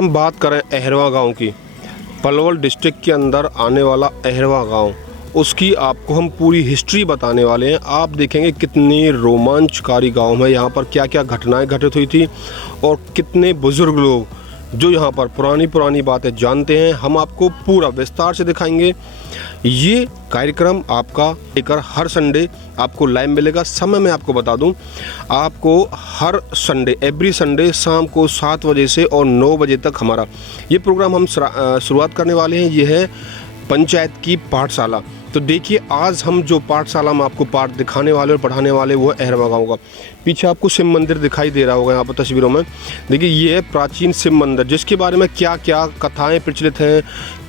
हम बात करें अहरवा गांव की, पलवल डिस्ट्रिक्ट के अंदर आने वाला अहरवा गांव, उसकी आपको हम पूरी हिस्ट्री बताने वाले हैं। आप देखेंगे कितनी रोमांचकारी गांव है, यहाँ पर क्या क्या घटनाएं घटित हुई थी और कितने बुज़ुर्ग लोग जो यहाँ पर पुरानी बातें जानते हैं, हम आपको पूरा विस्तार से दिखाएंगे। ये कार्यक्रम आपका लेकर हर संडे आपको लाइव मिलेगा। समय मैं आपको बता दूं, आपको हर संडे एवरी संडे शाम को 7 बजे से और 9 बजे तक हमारा ये प्रोग्राम हम शुरुआत करने वाले हैं। ये है पंचायत की पाठशाला। तो देखिए आज हम जो पाठशाला में आपको पाठ दिखाने वाले और पढ़ाने वाले वो है अहरवा गाँव का। पीछे आपको शिव मंदिर दिखाई दे रहा होगा यहाँ पर तस्वीरों में। देखिए ये है प्राचीन शिव मंदिर, जिसके बारे में क्या क्या कथाएं प्रचलित हैं,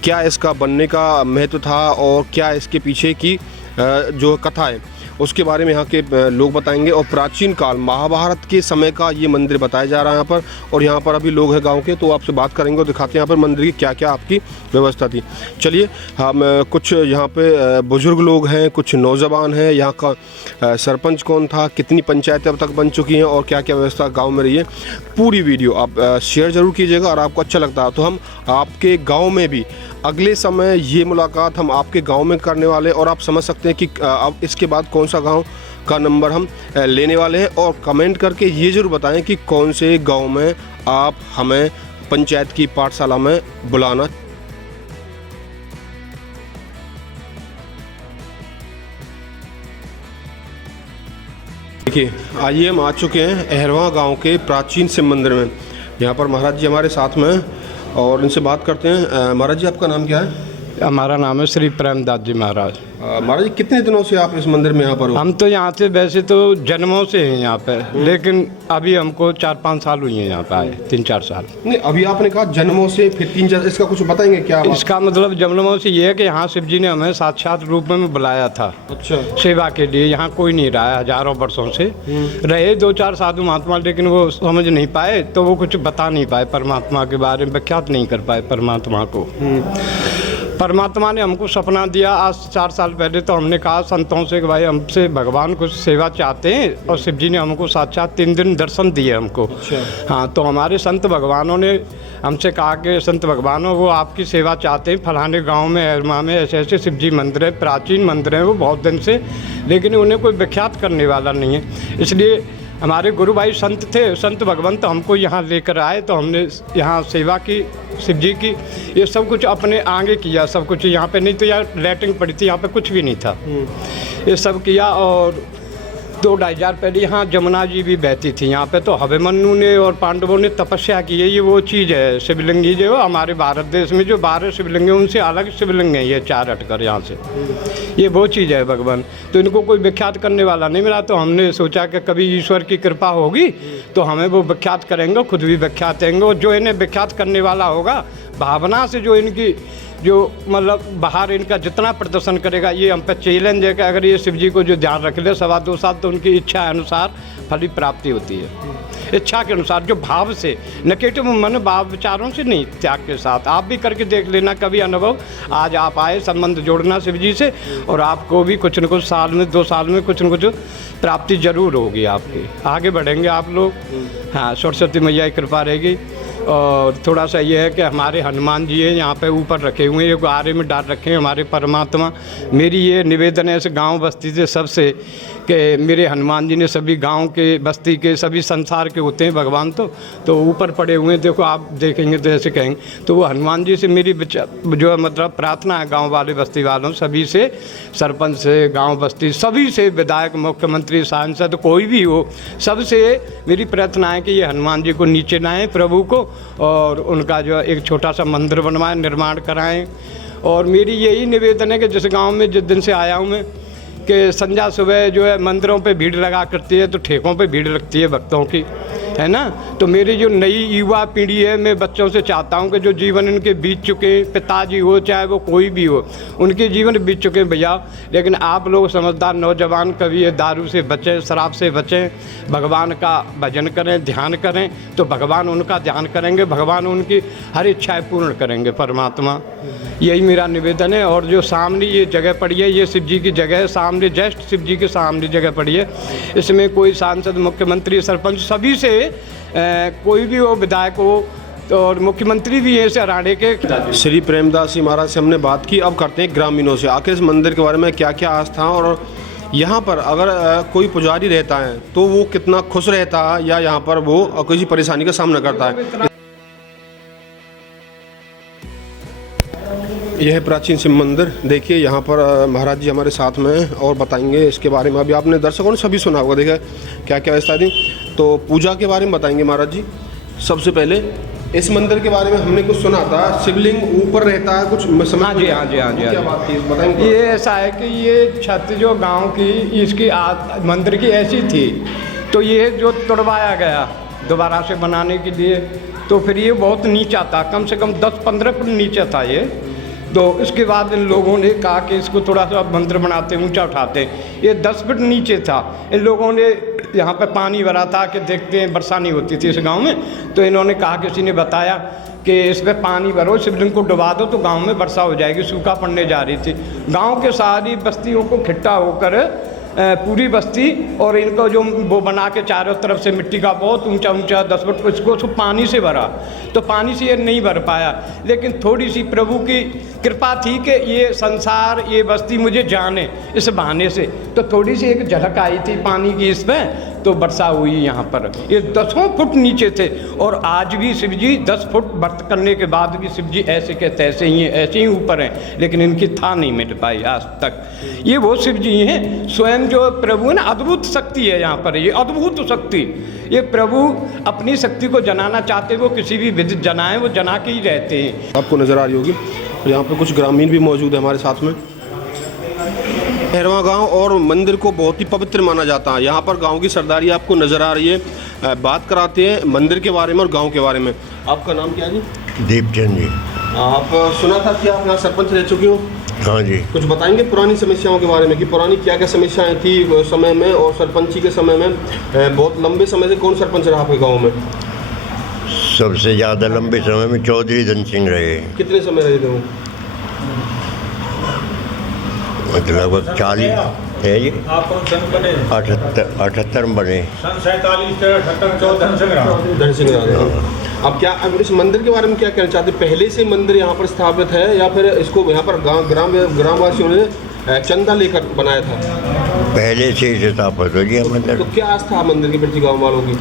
क्या इसका बनने का महत्व था और क्या इसके पीछे की जो कथा है उसके बारे में यहाँ के लोग बताएंगे। और प्राचीन काल महाभारत के समय का ये मंदिर बताया जा रहा है यहाँ पर। और यहाँ पर अभी लोग हैं गांव के, तो आपसे बात करेंगे और दिखाते हैं यहाँ पर मंदिर की क्या क्या आपकी व्यवस्था थी। चलिए हम कुछ यहाँ पे बुजुर्ग लोग हैं, कुछ नौजवान हैं, यहाँ का सरपंच कौन था, कितनी पंचायतें अब तक बन चुकी हैं और क्या क्या व्यवस्था गाँव में रही है, पूरी वीडियो आप शेयर ज़रूर कीजिएगा। और आपको अच्छा लगता है तो हम आपके गाँव में भी अगले समय ये मुलाकात हम आपके गांव में करने वाले, और आप समझ सकते हैं कि अब इसके बाद कौन सा गांव का नंबर हम लेने वाले हैं। और कमेंट करके ये ज़रूर बताएं कि कौन से गांव में आप हमें पंचायत की पाठशाला में बुलाना। देखिए आइए हम आ चुके हैं अहरवा गाँव के प्राचीन शिव मंदिर में। यहाँ पर महाराज जी हमारे साथ में हैं और इनसे बात करते हैं। महाराज जी आपका नाम क्या है? हमारा नाम है श्री प्रेमदास जी महाराज। महाराज जी कितने दिनों से आप इस मंदिर में यहाँ पर हो? हम तो यहाँ से वैसे तो जन्मों से हैं यहाँ पे, लेकिन अभी हमको 4-5 साल हुई हैं यहाँ पे आए, 3-4 साल। नहीं अभी आपने कहा जन्मों से, फिर 3-4, इसका कुछ बताएंगे क्या? इसका मतलब जन्मों से ये है कि यहाँ शिव जी ने हमें साक्षात रूप में बुलाया था। अच्छा। सेवा के लिए यहाँ कोई नहीं रहा है, हजारों वर्षों से रहे 2-4 साधु महात्मा, लेकिन वो समझ नहीं पाए तो वो कुछ बता नहीं पाए परमात्मा के बारे में, व्याख्यात नहीं कर पाए परमात्मा को। परमात्मा ने हमको सपना दिया आज 4 साल पहले। तो हमने कहा संतों से कि भाई हमसे भगवान कुछ सेवा चाहते हैं, और शिव जी ने हमको साक्षात 3 दिन दर्शन दिए हमको। अच्छा। हाँ, तो हमारे संत भगवानों ने हमसे कहा कि संत भगवानों वो आपकी सेवा चाहते हैं, फलाने गांव में अहरवा में ऐसे ऐसे शिव जी मंदिर है, प्राचीन मंदिर है वो बहुत दिन से, लेकिन उन्हें कोई व्याख्यात करने वाला नहीं है। इसलिए हमारे गुरु भाई संत थे, संत भगवंत हमको यहाँ लेकर आए, तो हमने यहाँ सेवा की शिव जी की, ये सब कुछ अपने आगे किया सब कुछ। यहाँ पे नहीं तो यहाँ लैट्रिन पड़ी थी, यहाँ पे कुछ भी नहीं था, ये सब किया। और 2-2.5 हज़ार पहले यहाँ जमुना जी भी बहती थी यहाँ पे, तो अभिमन्यु ने और पांडवों ने तपस्या की है। ये वो चीज़ है शिवलिंगी जो हमारे भारत देश में जो 12 शिवलिंग हैं उनसे अलग शिवलिंग है ये 4 हटकर यहाँ से, ये वो चीज़ है भगवान। तो इनको कोई विख्यात करने वाला नहीं मिला, तो हमने सोचा कि कभी ईश्वर की कृपा होगी तो हमें वो विख्यात करेंगे, खुद भी विख्यात देंगे। और जो इन्हें विख्यात करने वाला होगा भावना से, जो इनकी जो मतलब बाहर इनका जितना प्रदर्शन करेगा, ये हम पे चैलेंज है कि अगर ये शिव जी को जो ध्यान रख ले 2.25 साल, तो उनकी इच्छा अनुसार फल प्राप्ति होती है, इच्छा के अनुसार, जो भाव से, नेगेटिव मन भाव विचारों से नहीं, त्याग के साथ। आप भी करके देख लेना कभी अनुभव। आज आप आए, संबंध जोड़ना शिव जी से, और आपको भी कुछ न कुछ साल में 2 साल में कुछ न कुछ प्राप्ति जरूर होगी आपकी, आगे बढ़ेंगे आप लोग। हाँ, सरस्वती मैया की कृपा रहेगी। और थोड़ा सा ये है कि हमारे हनुमान जी हैं यहाँ पे ऊपर रखे हुए हैं, एक आरे में डाल रखे हैं हमारे परमात्मा। मेरी ये निवेदन है इस गांव बस्ती से सबसे कि मेरे हनुमान जी ने सभी गांव के, बस्ती के, सभी संसार के होते हैं भगवान, तो ऊपर पड़े हुए हैं, देखो आप देखेंगे तो ऐसे कहेंगे। तो वो हनुमान जी से मेरी जो मतलब प्रार्थना है गाँव वाले बस्ती वालों सभी से, सरपंच से, गाँव बस्ती सभी से, विधायक, मुख्यमंत्री, सांसद, कोई भी हो, सबसे मेरी प्रार्थना है कि ये हनुमान जी को नीचे लाएँ प्रभु को, और उनका जो एक छोटा सा मंदिर बनवाएं, निर्माण कराएं। और मेरी यही निवेदन है कि जिस गांव में जिस दिन से आया हूं मैं, कि संध्या सुबह जो है मंदिरों पे भीड़ लगा करती है, तो ठेकों पे भीड़ लगती है भक्तों की, है ना। तो मेरी जो नई युवा पीढ़ी है, मैं बच्चों से चाहता हूं कि जो जीवन इनके बीत चुके, पिताजी हो चाहे वो कोई भी हो, उनके जीवन बीत चुके भैया, लेकिन आप लोग समझदार नौजवान कभी ये दारू से बचें, शराब से बचें, भगवान का भजन करें, ध्यान करें, तो भगवान उनका ध्यान करेंगे, भगवान उनकी हर इच्छाएं पूर्ण करेंगे परमात्मा। यही मेरा निवेदन है। और जो सामने ये जगह पड़ी है, ये शिव जी की जगह है, सामने जस्ट शिव जी के सामने जगह पड़ी है। इसमें कोई सांसद, मुख्यमंत्री, सरपंच सभी से कोई भी हो, विधायक हो, तो और मुख्यमंत्री भी हैं इस हरियाणा के। श्री प्रेमदास जी महाराज से हमने बात की, अब करते हैं ग्रामीणों से। आखिर इस मंदिर के बारे में क्या क्या आस्था है और यहाँ पर अगर कोई पुजारी रहता है तो वो कितना खुश रहता है या यहाँ पर वो किसी परेशानी का सामना करता है। यह है प्राचीन शिव मंदिर। देखिए यहाँ पर महाराज जी हमारे साथ में हैं और बताएंगे इसके बारे में। अभी आपने दर्शकों ने सभी सुना होगा, देखा क्या क्या व्यवस्था थी। तो पूजा के बारे में बताएंगे महाराज जी। सबसे पहले इस मंदिर के बारे में हमने कुछ सुना था, शिवलिंग ऊपर रहता है, कुछ समझ। हाँ जी, हाँ जी, हाँ जी, क्या बात थी बताएंगे। ये ऐसा है कि ये छत जो गांव की इसकी मंदिर की ऐसी थी, तो ये जो तोड़वाया गया दोबारा से बनाने के लिए, तो फिर ये बहुत नीचा था, कम से कम 10-15 फुट नीचे था ये। तो इसके बाद इन लोगों ने कहा कि इसको थोड़ा सा मंदिर बनाते, ऊंचा उठाते। ये 10 फुट नीचे था। इन लोगों ने यहाँ पे पानी भरा था कि देखते हैं, वर्षा नहीं होती थी इस गांव में, तो इन्होंने कहा, किसी ने बताया कि इस पर पानी भरो, शिवलिंग को डुबा दो तो गांव में वर्षा हो जाएगी, सूखा पड़ने जा रही थी। गांव के सारी बस्तियों को इकट्ठा होकर पूरी बस्ती और इनको जो वो बना के चारों तरफ से मिट्टी का बहुत ऊंचा ऊंचा 10 फुट, इसको तो पानी से भरा, तो पानी से ये नहीं भर पाया। लेकिन थोड़ी सी प्रभु की कृपा थी कि ये संसार, ये बस्ती मुझे जाने इस बहाने से, तो थोड़ी सी एक झलक आई थी पानी की इसमें, तो वर्षा हुई यहाँ पर। ये 10 फुट नीचे थे और आज भी शिव जी 10 फुट व्रत करने के बाद भी शिव जी ऐसे के तैसे ही हैं, ऐसे ही ऊपर हैं, लेकिन इनकी था नहीं मिट पाई आज तक। ये वो शिव जी हैं स्वयं जो प्रभु है ना, अद्भुत शक्ति है यहाँ पर, ये अद्भुत शक्ति। ये प्रभु अपनी शक्ति को जनाना चाहते, वो किसी भी विधि जनाएं, वो जना के ही रहते हैं। आपको नज़र आ रही होगी यहाँ पर कुछ ग्रामीण भी मौजूद है हमारे साथ में। अहरवा गांव और मंदिर को बहुत ही पवित्र माना जाता है। यहाँ पर गांव की सरदारी आपको नज़र आ रही है। बात कराते हैं मंदिर के बारे में और गांव के बारे में। आपका नाम क्या है जी? दीपचंद जी। आप सुना था कि आप यहाँ सरपंच रह चुके हो? हाँ जी। कुछ बताएंगे पुरानी समस्याओं के बारे में कि पुरानी क्या क्या समस्याएं थी उस समय में, और सरपंची के समय में बहुत लंबे समय से कौन सरपंच रहा आपके गाँव में? सबसे ज़्यादा लंबे समय में चौधरी धन सिंह रहे। कितने समय रहे थे वो? लगभग 40 है जी। आप कौन सन बने? 78 में बने। सन 47-78 धन सिंह रहा। अब क्या, अब इस मंदिर के बारे में क्या कहना चाहते हैं? पहले से मंदिर यहाँ पर स्थापित है या फिर इसको यहाँ पर ग्रामवासियों ने चंदा लेकर बनाया था? पहले से ही स्थापित हो गया मंदिर। तो क्या आस्था मंदिर के प्रति गाँव वालों की?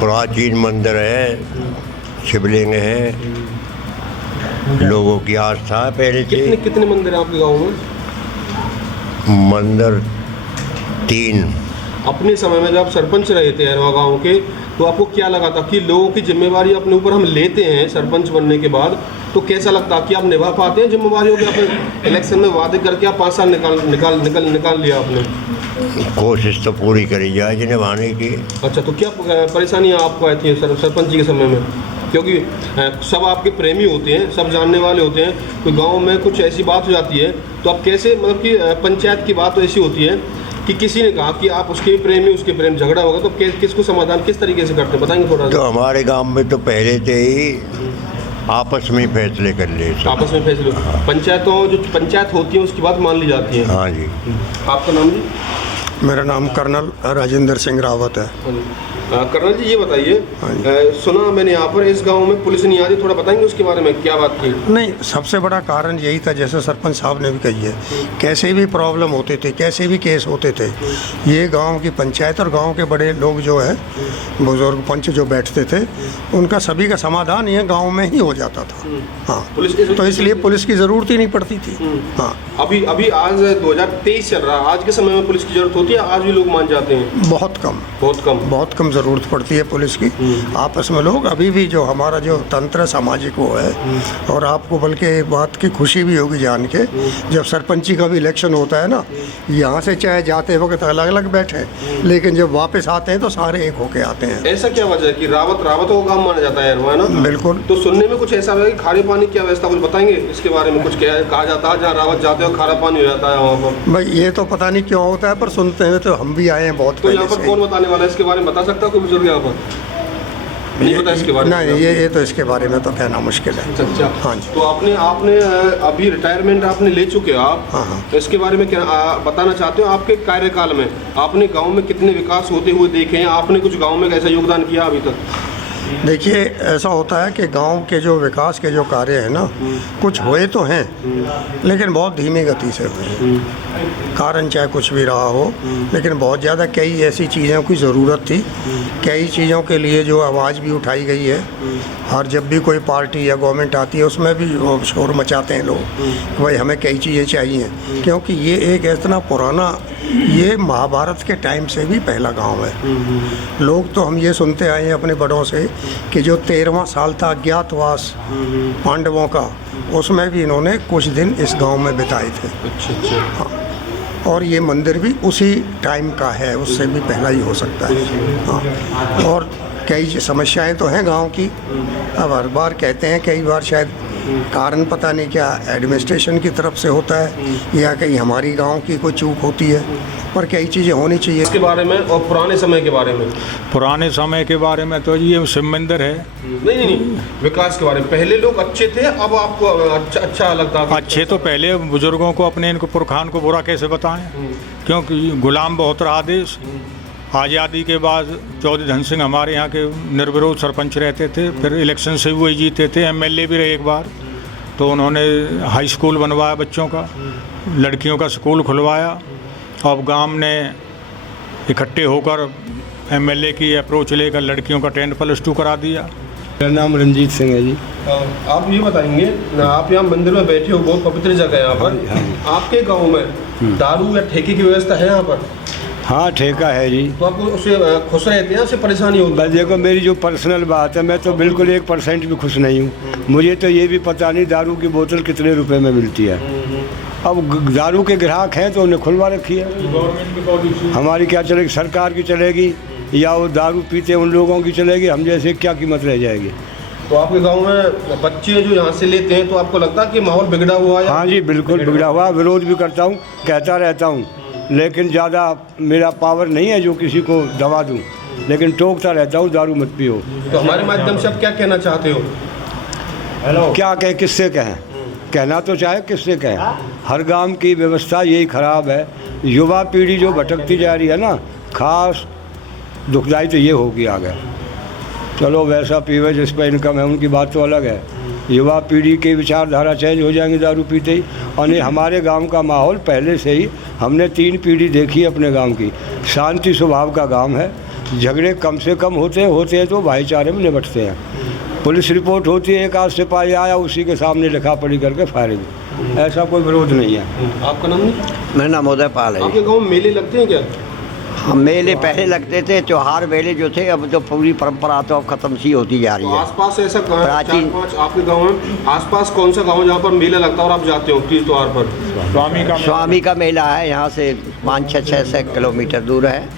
प्राचीन मंदिर है, शिवलिंग है, लोगों की आस्था है पहले से। कितने मंदिर हैं आपके गाँव में? मंदिर 3। अपने समय में जब सरपंच रहे थे अहरवा गाँव के, तो आपको क्या लगा था कि लोगों की जिम्मेवारी अपने ऊपर हम लेते हैं सरपंच बनने के बाद, तो कैसा लगता कि आप निभा पाते हैं जिम्मेवारियों के? अपने इलेक्शन में वादे करके आप 5 साल निकाल लिया आपने। कोशिश तो पूरी करी जाए जी निभाने की। अच्छा, तो क्या परेशानियाँ आपको आई थी सरपंच के समय में? क्योंकि सब आपके प्रेमी होते हैं, सब जानने वाले होते हैं, तो गांव में कुछ ऐसी बात हो जाती है तो आप कैसे, मतलब कि पंचायत की बात तो ऐसी होती है कि किसी ने कहा कि आप उसके प्रेमी, उसके प्रेम झगड़ा होगा, तो किसको समाधान किस तरीके से करते हैं, बताएंगे थोड़ा? तो हमारे गांव में तो पहले से ही आपस में फैसले कर ले। आपस में फैसले, पंचायतों जो पंचायत होती है उसकी बात मान ली जाती है। हाँ जी। आपका नाम जी? मेरा नाम कर्नल राजेंद्र सिंह रावत है। कर्नल जी, ये बताइए, सुना मैंने यहाँ पर इस गांव में पुलिस नहीं आ रही, थोड़ा बताएंगे उसके बारे में क्या बात थी? नहीं, सबसे बड़ा कारण यही था, जैसे सरपंच साहब ने भी कही है, कैसे भी प्रॉब्लम होते थे, कैसे भी केस होते थे, ये गांव की पंचायत और गांव के बड़े लोग जो है, बुजुर्ग पंच जो बैठते थे, उनका सभी का समाधान ये गाँव में ही हो जाता था। हाँ, तो इसलिए पुलिस की ज़रूरत ही नहीं पड़ती थी। हाँ, अभी आज 2023 चल रहा है, आज के समय में पुलिस की जरूरत होती है? आज भी लोग मान जाते हैं? बहुत कम ज़रूरत पड़ती है पुलिस की। आपस में लोग अभी भी, जो हमारा जो तंत्र सामाजिक वो है, और आपको बल्कि एक बात की खुशी भी होगी जान के, जब सरपंची का भी इलेक्शन होता है ना, यहाँ से चाहे जाते वक्त अलग अलग बैठे, लेकिन जब वापस आते हैं तो सारे एक होके आते हैं। ऐसा क्या वजह है कि रावत को काम माना जाता है ना? बिल्कुल। तो सुनने में कुछ ऐसा है कि खारे पानी की व्यवस्था, कुछ बताएंगे इसके बारे में? कुछ कहा जाता है जहाँ रावत जाते हो खारा पानी हो जाता है वहाँ पर? भाई ये तो पता नहीं क्यों होता है, पर सुनते हैं तो हम भी आए हैं बहुत। तो यहाँ पर कौन बताने वाला है इसके बारे में? बता सकता है कोई बुजुर्ग यहाँ पर? नहीं पता इसके बारे में? नहीं, ये तो इसके बारे में तो कहना मुश्किल है। अच्छा। हाँ जी। तो आपने अभी रिटायरमेंट आपने ले चुके हो आप? हाँ। तो इसके बारे में क्या बताना चाहते हो? आपके कार्यकाल में आपने गांव में कितने विकास होते हुए देखे हैं? आपने कुछ गांव में कैसा योगदान किया अभी तक? देखिए, ऐसा होता है कि गांव के जो विकास के जो कार्य हैं ना, कुछ हुए तो हैं लेकिन बहुत धीमी गति से हुए हैं। कारण चाहे कुछ भी रहा हो, लेकिन बहुत ज़्यादा कई ऐसी चीज़ों की ज़रूरत थी, कई चीज़ों के लिए जो आवाज़ भी उठाई गई है। और जब भी कोई पार्टी या गवर्नमेंट आती है उसमें भी वो शोर मचाते हैं लोग, भाई हमें कई चीज़ें चाहिए, क्योंकि ये एक इतना पुराना, ये महाभारत के टाइम से भी पहला गांव है। लोग तो हम ये सुनते आए हैं अपने बड़ों से कि जो 13वां साल था अज्ञातवास पांडवों का, उसमें भी इन्होंने कुछ दिन इस गांव में बिताए थे। अच्छा। हाँ, और ये मंदिर भी उसी टाइम का है, उससे भी पहला ही हो सकता है। हाँ, और कई समस्याएं तो हैं गांव की। अब हर बार कहते हैं, कई बार शायद कारण पता नहीं क्या एडमिनिस्ट्रेशन की तरफ से होता है या कहीं हमारी गांव की कोई चूक होती है, पर कई चीज़ें होनी चाहिए। इसके बारे में और पुराने समय के बारे में। पुराने समय के बारे में तो ये शिव मंदिर है। नहीं, विकास के बारे में। पहले लोग अच्छे थे, अब आपको अच्छा लगता है? अच्छे तो पहले बुजुर्गों को, अपने इनको पुरखान को बुरा कैसे बताएं, क्योंकि गुलाम बहुत रहा देश। आज़ादी के बाद चौधरी धन सिंह हमारे यहाँ के निर्विरोध सरपंच रहते थे, फिर इलेक्शन से वही जीते थे, एमएलए भी रहे एक बार। तो उन्होंने हाई स्कूल बनवाया बच्चों का, लड़कियों का स्कूल खुलवाया। अब गांव ने इकट्ठे होकर एमएलए की अप्रोच लेकर लड़कियों का 10+2 करा दिया। मेरा नाम रंजीत सिंह है जी। आप ये बताएंगे, आप यहाँ मंदिर में बैठे हो, बहुत पवित्र जगह है यहाँ पर। आपके गांव में दारू या ठेके की व्यवस्था है यहाँ पर? हाँ, ठेका है जी। तो आपको उससे खुश रहते हैं, उससे परेशानी होती है? बस देखो, मेरी जो पर्सनल बात है, मैं तो बिल्कुल 1% भी खुश नहीं हूँ। मुझे तो ये भी पता नहीं दारू की बोतल कितने रुपए में मिलती है। अब दारू के ग्राहक हैं तो उन्हें खुलवा रखी है। हमारी क्या चलेगी? सरकार की चलेगी या वो दारू पीते उन लोगों की चलेगी? हम जैसे क्या कीमत रह जाएगी? तो आपके गांव में बच्चे जो यहाँ से लेते हैं, तो आपको लगता है कि माहौल बिगड़ा हुआ है? हाँ जी, बिल्कुल बिगड़ा हुआ। विरोध भी करता हूँ, कहता रहता हूँ, लेकिन ज़्यादा मेरा पावर नहीं है जो किसी को दबा दूँ, लेकिन टोकता रहता हूँ दारू मत पियो। तो हमारे माध्यम से आप क्या कहना चाहते हो? क्या कहें, किससे कहें? कहना तो चाहे, किससे कहें? हर गांव की व्यवस्था यही खराब है। युवा पीढ़ी जो भटकती जा रही है ना, खास दुखदाई तो ये होगी आगे। चलो वैसा पीवे जिस पर इनकम है, उनकी बात तो अलग है। युवा पीढ़ी की विचारधारा चेंज हो जाएंगी दारू पीते ही। और नहीं, हमारे गांव का माहौल पहले से ही हमने 3 पीढ़ी देखी अपने गांव की। शांति स्वभाव का गांव है, झगड़े कम से कम होते हैं तो भाईचारे में निपटते हैं। पुलिस रिपोर्ट होती है, एक आध सिपाही आया, उसी के सामने लिखा पढ़ी करके फायरिंग, ऐसा कोई विरोध नहीं है। आपका नाम? मेरा नाम उदय पाल है। आपके गाँव में मेले लगते हैं क्या? हाँ, मेले पहले लगते थे, त्योहार मेले जो थे, अब तो पूरी परंपरा तो अब खत्म सी होती जा रही तो है। आसपास ऐसा प्राचीन 4-5 आपके गांव में आसपास कौन सा गांव जहाँ पर मेला लगता है और आप जाते हो तीज त्योहार पर? स्वामी का मेला है, यहाँ से 500-600 किलोमीटर दूर है।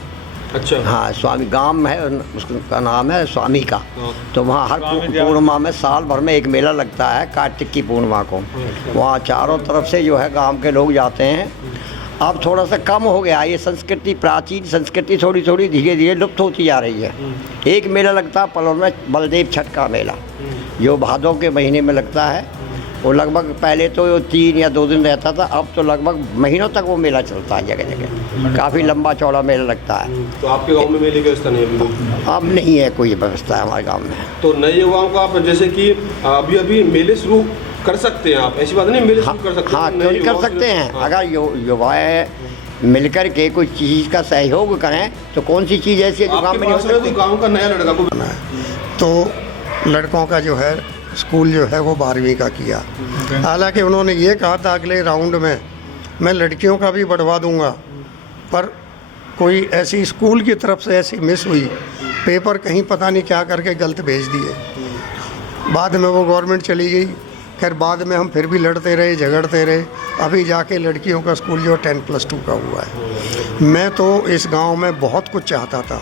अच्छा। हाँ, स्वामी गांव है, उसका नाम है स्वामी का। तो वहाँ हर पूर्णिमा में, साल भर में एक मेला लगता है, कार्तिक की पूर्णिमा को। वहाँ चारों तरफ से जो है गांव के लोग जाते हैं। अब थोड़ा सा कम हो गया ये संस्कृति, प्राचीन संस्कृति थोड़ी थोड़ी धीरे धीरे लुप्त होती जा रही है। एक मेला लगता है पलवल में, बलदेव छठ का मेला, जो भादों के महीने में लगता है। वो लगभग पहले तो 3 या 2 दिन रहता था, अब तो लगभग महीनों तक वो मेला चलता है, जगह जगह काफ़ी लंबा चौड़ा मेला लगता है। तो आपके गांव में मेले की व्यवस्था नहीं है? अब नहीं है कोई व्यवस्था है हमारे गांव में। तो नए युवाओं का आप जैसे कि अभी मेले शुरू कर सकते हैं आप, ऐसी बात नहीं, मेले शुरू कर सकते हैं? हाँ, क्यों नहीं कर सकते हैं। अगर युवाएं मिलकर के कोई चीज़ का सहयोग करें तो कौन सी चीज़ ऐसी है जो गाँव में नहीं हो सकती? गाँव का नया लड़का को बना है तो लड़कों का जो है स्कूल जो है वो 12वीं का किया। हालांकि उन्होंने ये कहा था अगले राउंड में मैं लड़कियों का भी बढ़वा दूंगा, पर कोई ऐसी स्कूल की तरफ से ऐसी मिस हुई, पेपर कहीं पता नहीं क्या करके गलत भेज दिए। बाद में वो गवर्नमेंट चली गई, खैर बाद में हम फिर भी लड़ते रहे, झगड़ते रहे। अभी जाके लड़कियों का स्कूल जो 10+2 का हुआ है। मैं तो इस गांव में बहुत कुछ चाहता था,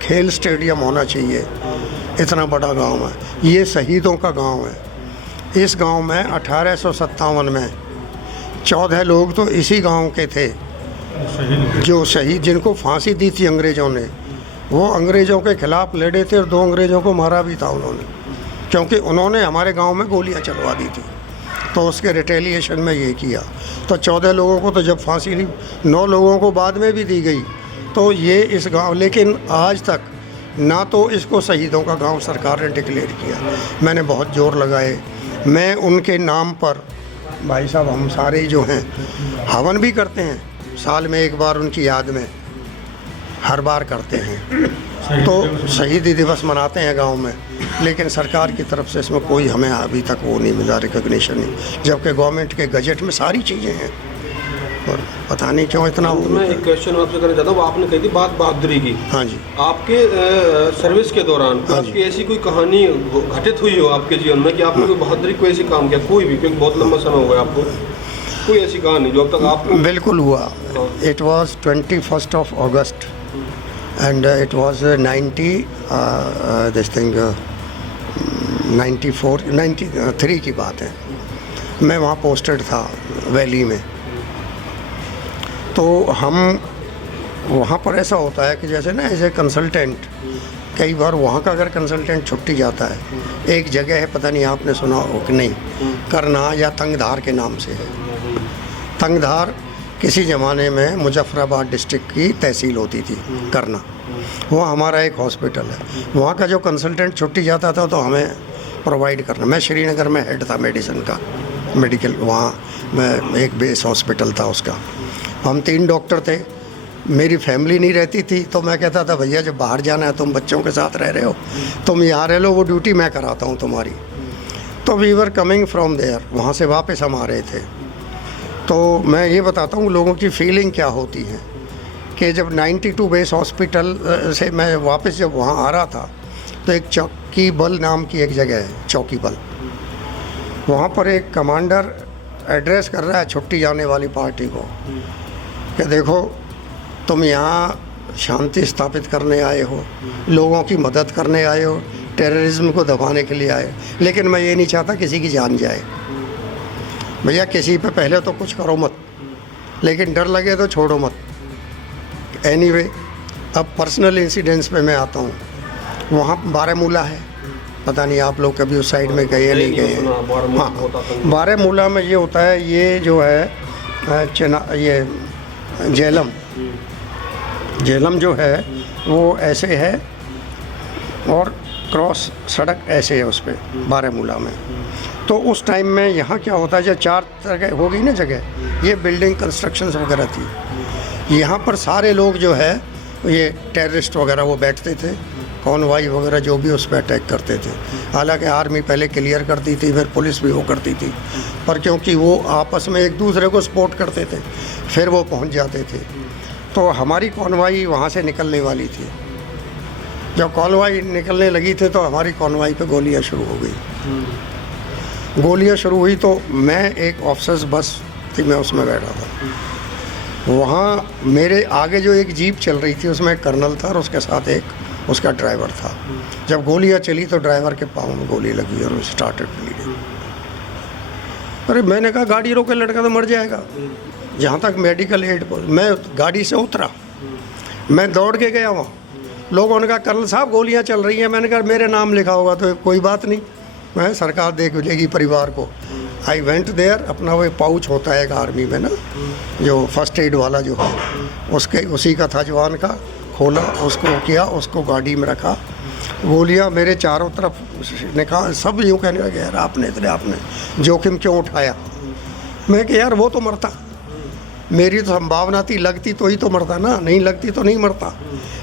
खेल स्टेडियम होना चाहिए, इतना बड़ा गांव है, ये शहीदों का गांव है। इस गांव में 1857 में 14 लोग तो इसी गांव के थे जो शहीद, जिनको फांसी दी थी अंग्रेज़ों ने। वो अंग्रेज़ों के खिलाफ लड़े थे और 2 अंग्रेज़ों को मारा भी था उन्होंने, क्योंकि उन्होंने हमारे गांव में गोलियां चलवा दी थी। तो उसके रिटेलिएशन में ये किया। तो 14 लोगों को तो जब फांसी दी, 9 लोगों को बाद में भी दी गई। तो ये इस गांव, लेकिन आज तक ना तो इसको शहीदों का गांव सरकार ने डिक्लेयर किया। मैंने बहुत जोर लगाए, मैं उनके नाम पर भाई साहब हम सारे जो हैं हवन भी करते हैं, साल में एक बार उनकी याद में हर बार करते हैं, तो शहीदी दिवस मनाते हैं गांव में, लेकिन सरकार की तरफ से इसमें कोई हमें अभी तक वो नहीं मिला, रिकॉग्निशन नहीं, जबकि गवर्नमेंट के गजट में सारी चीज़ें हैं और पता नहीं क्यों इतना मैं एक क्वेश्चन आपसे करना चाहता हूँ। आपने कही थी बात बहादुरी की। हाँ जी। आपके सर्विस के दौरान हाँ जी। आपकी ऐसी कोई कहानी घटित हुई हो आपके जीवन में कि आपने कोई बहादुरी कोई ऐसी काम किया, कोई भी, क्योंकि बहुत लंबा समय हो गया आपको, कोई ऐसी कहानी जो अब तक आपको? बिल्कुल हुआ। It was 21 of August and it was 93 की बात है। मैं वहाँ पोस्टेड था वैली में, तो हम वहाँ पर ऐसा होता है कि जैसे ना ऐसे कंसल्टेंट, कई बार वहाँ का अगर कंसल्टेंट छुट्टी जाता है, एक जगह है, पता नहीं आपने सुना हो कि नहीं, करना या तंगधार के नाम से है। तंगधार किसी ज़माने में मुजफ्फराबाद डिस्ट्रिक्ट की तहसील होती थी, करना, वहाँ हमारा एक हॉस्पिटल है। वहाँ का जो कंसल्टेंट छुट्टी जाता था तो हमें प्रोवाइड करना। मैं श्रीनगर में हेड था मेडिसिन का, मेडिकल, वहाँ मैं एक बेस हॉस्पिटल था उसका। हम 3 डॉक्टर थे, मेरी फैमिली नहीं रहती थी, तो मैं कहता था भैया जब बाहर जाना है, तुम बच्चों के साथ रह रहे हो, तुम यहाँ रह लो, वो ड्यूटी मैं कराता हूँ तुम्हारी। तो we were coming from there, वहाँ से वापस हम आ रहे थे। तो मैं ये बताता हूँ लोगों की फीलिंग क्या होती है कि जब 92 बेस हॉस्पिटल से मैं वापस जब वहाँ आ रहा था, तो एक चौकी बल नाम की एक जगह है, चौकी बल, वहाँ पर एक कमांडर एड्रेस कर रहा है छुट्टी जाने वाली पार्टी को कि देखो तुम यहाँ शांति स्थापित करने आए हो, लोगों की मदद करने आए हो, टेररिज्म को दबाने के लिए आए, लेकिन मैं ये नहीं चाहता किसी की जान जाए। भैया किसी पे पहले तो कुछ करो मत, लेकिन डर लगे तो छोड़ो मत। एनीवे, अब पर्सनल इंसिडेंट्स पे मैं आता हूँ। वहाँ बारामूला है, पता नहीं आप लोग कभी उस साइड में गए नहीं गए हैं। हाँ, बारामूला में ये होता है, ये जो है ये झेलम जो है वो ऐसे है और क्रॉस सड़क ऐसे है उस पर बारामूला में। तो उस टाइम में यहाँ क्या होता है, जब 4 तरह हो गई ना जगह, ये बिल्डिंग कंस्ट्रक्शंस वगैरह थी, यहाँ पर सारे लोग जो है ये टेररिस्ट वगैरह वो बैठते थे, कॉनवाई वगैरह जो भी उस पर अटैक करते थे। हालांकि आर्मी पहले क्लियर करती थी, फिर पुलिस भी वो करती थी, पर क्योंकि वो आपस में एक दूसरे को सपोर्ट करते थे, फिर वो पहुंच जाते थे। तो हमारी कॉनवाई वहाँ से निकलने वाली थी। जब कॉनवाई निकलने लगी थी तो हमारी कॉनवाई पे गोलियाँ शुरू हो गई। गोलियाँ शुरू हुई तो मैं एक ऑफिसर्स बस थी, मैं उसमें बैठा था। वहाँ मेरे आगे जो एक जीप चल रही थी उसमें एक कर्नल था और उसके साथ एक उसका ड्राइवर था। जब गोलियाँ चली तो ड्राइवर के पाँव में गोली लगी और वो स्टार्टेड ब्लीडिंग। अरे मैंने कहा गाड़ी रोके, लड़का तो मर जाएगा। जहाँ तक मेडिकल एड, मैं गाड़ी से उतरा, मैं दौड़ के गया वहाँ। लोगों ने कहा कर्नल साहब गोलियाँ चल रही हैं। मैंने कहा मेरे नाम लिखा होगा तो कोई बात नहीं, मैं सरकार देख लेगी परिवार को। आई वेंट देयर, अपना वो पाउच होता है एक आर्मी में ना, जो फर्स्ट एड वाला जो है, उसके उसी का था जवान का, खोला, उसको किया, उसको गाड़ी में रखा। गोलियां मेरे चारों तरफ निकाल, सब यूँ कहने लगे यार आपने जोखिम क्यों उठाया। मैं कि यार वो तो मरता, मेरी तो संभावना थी, लगती तो ही तो मरता ना, नहीं लगती तो नहीं मरता,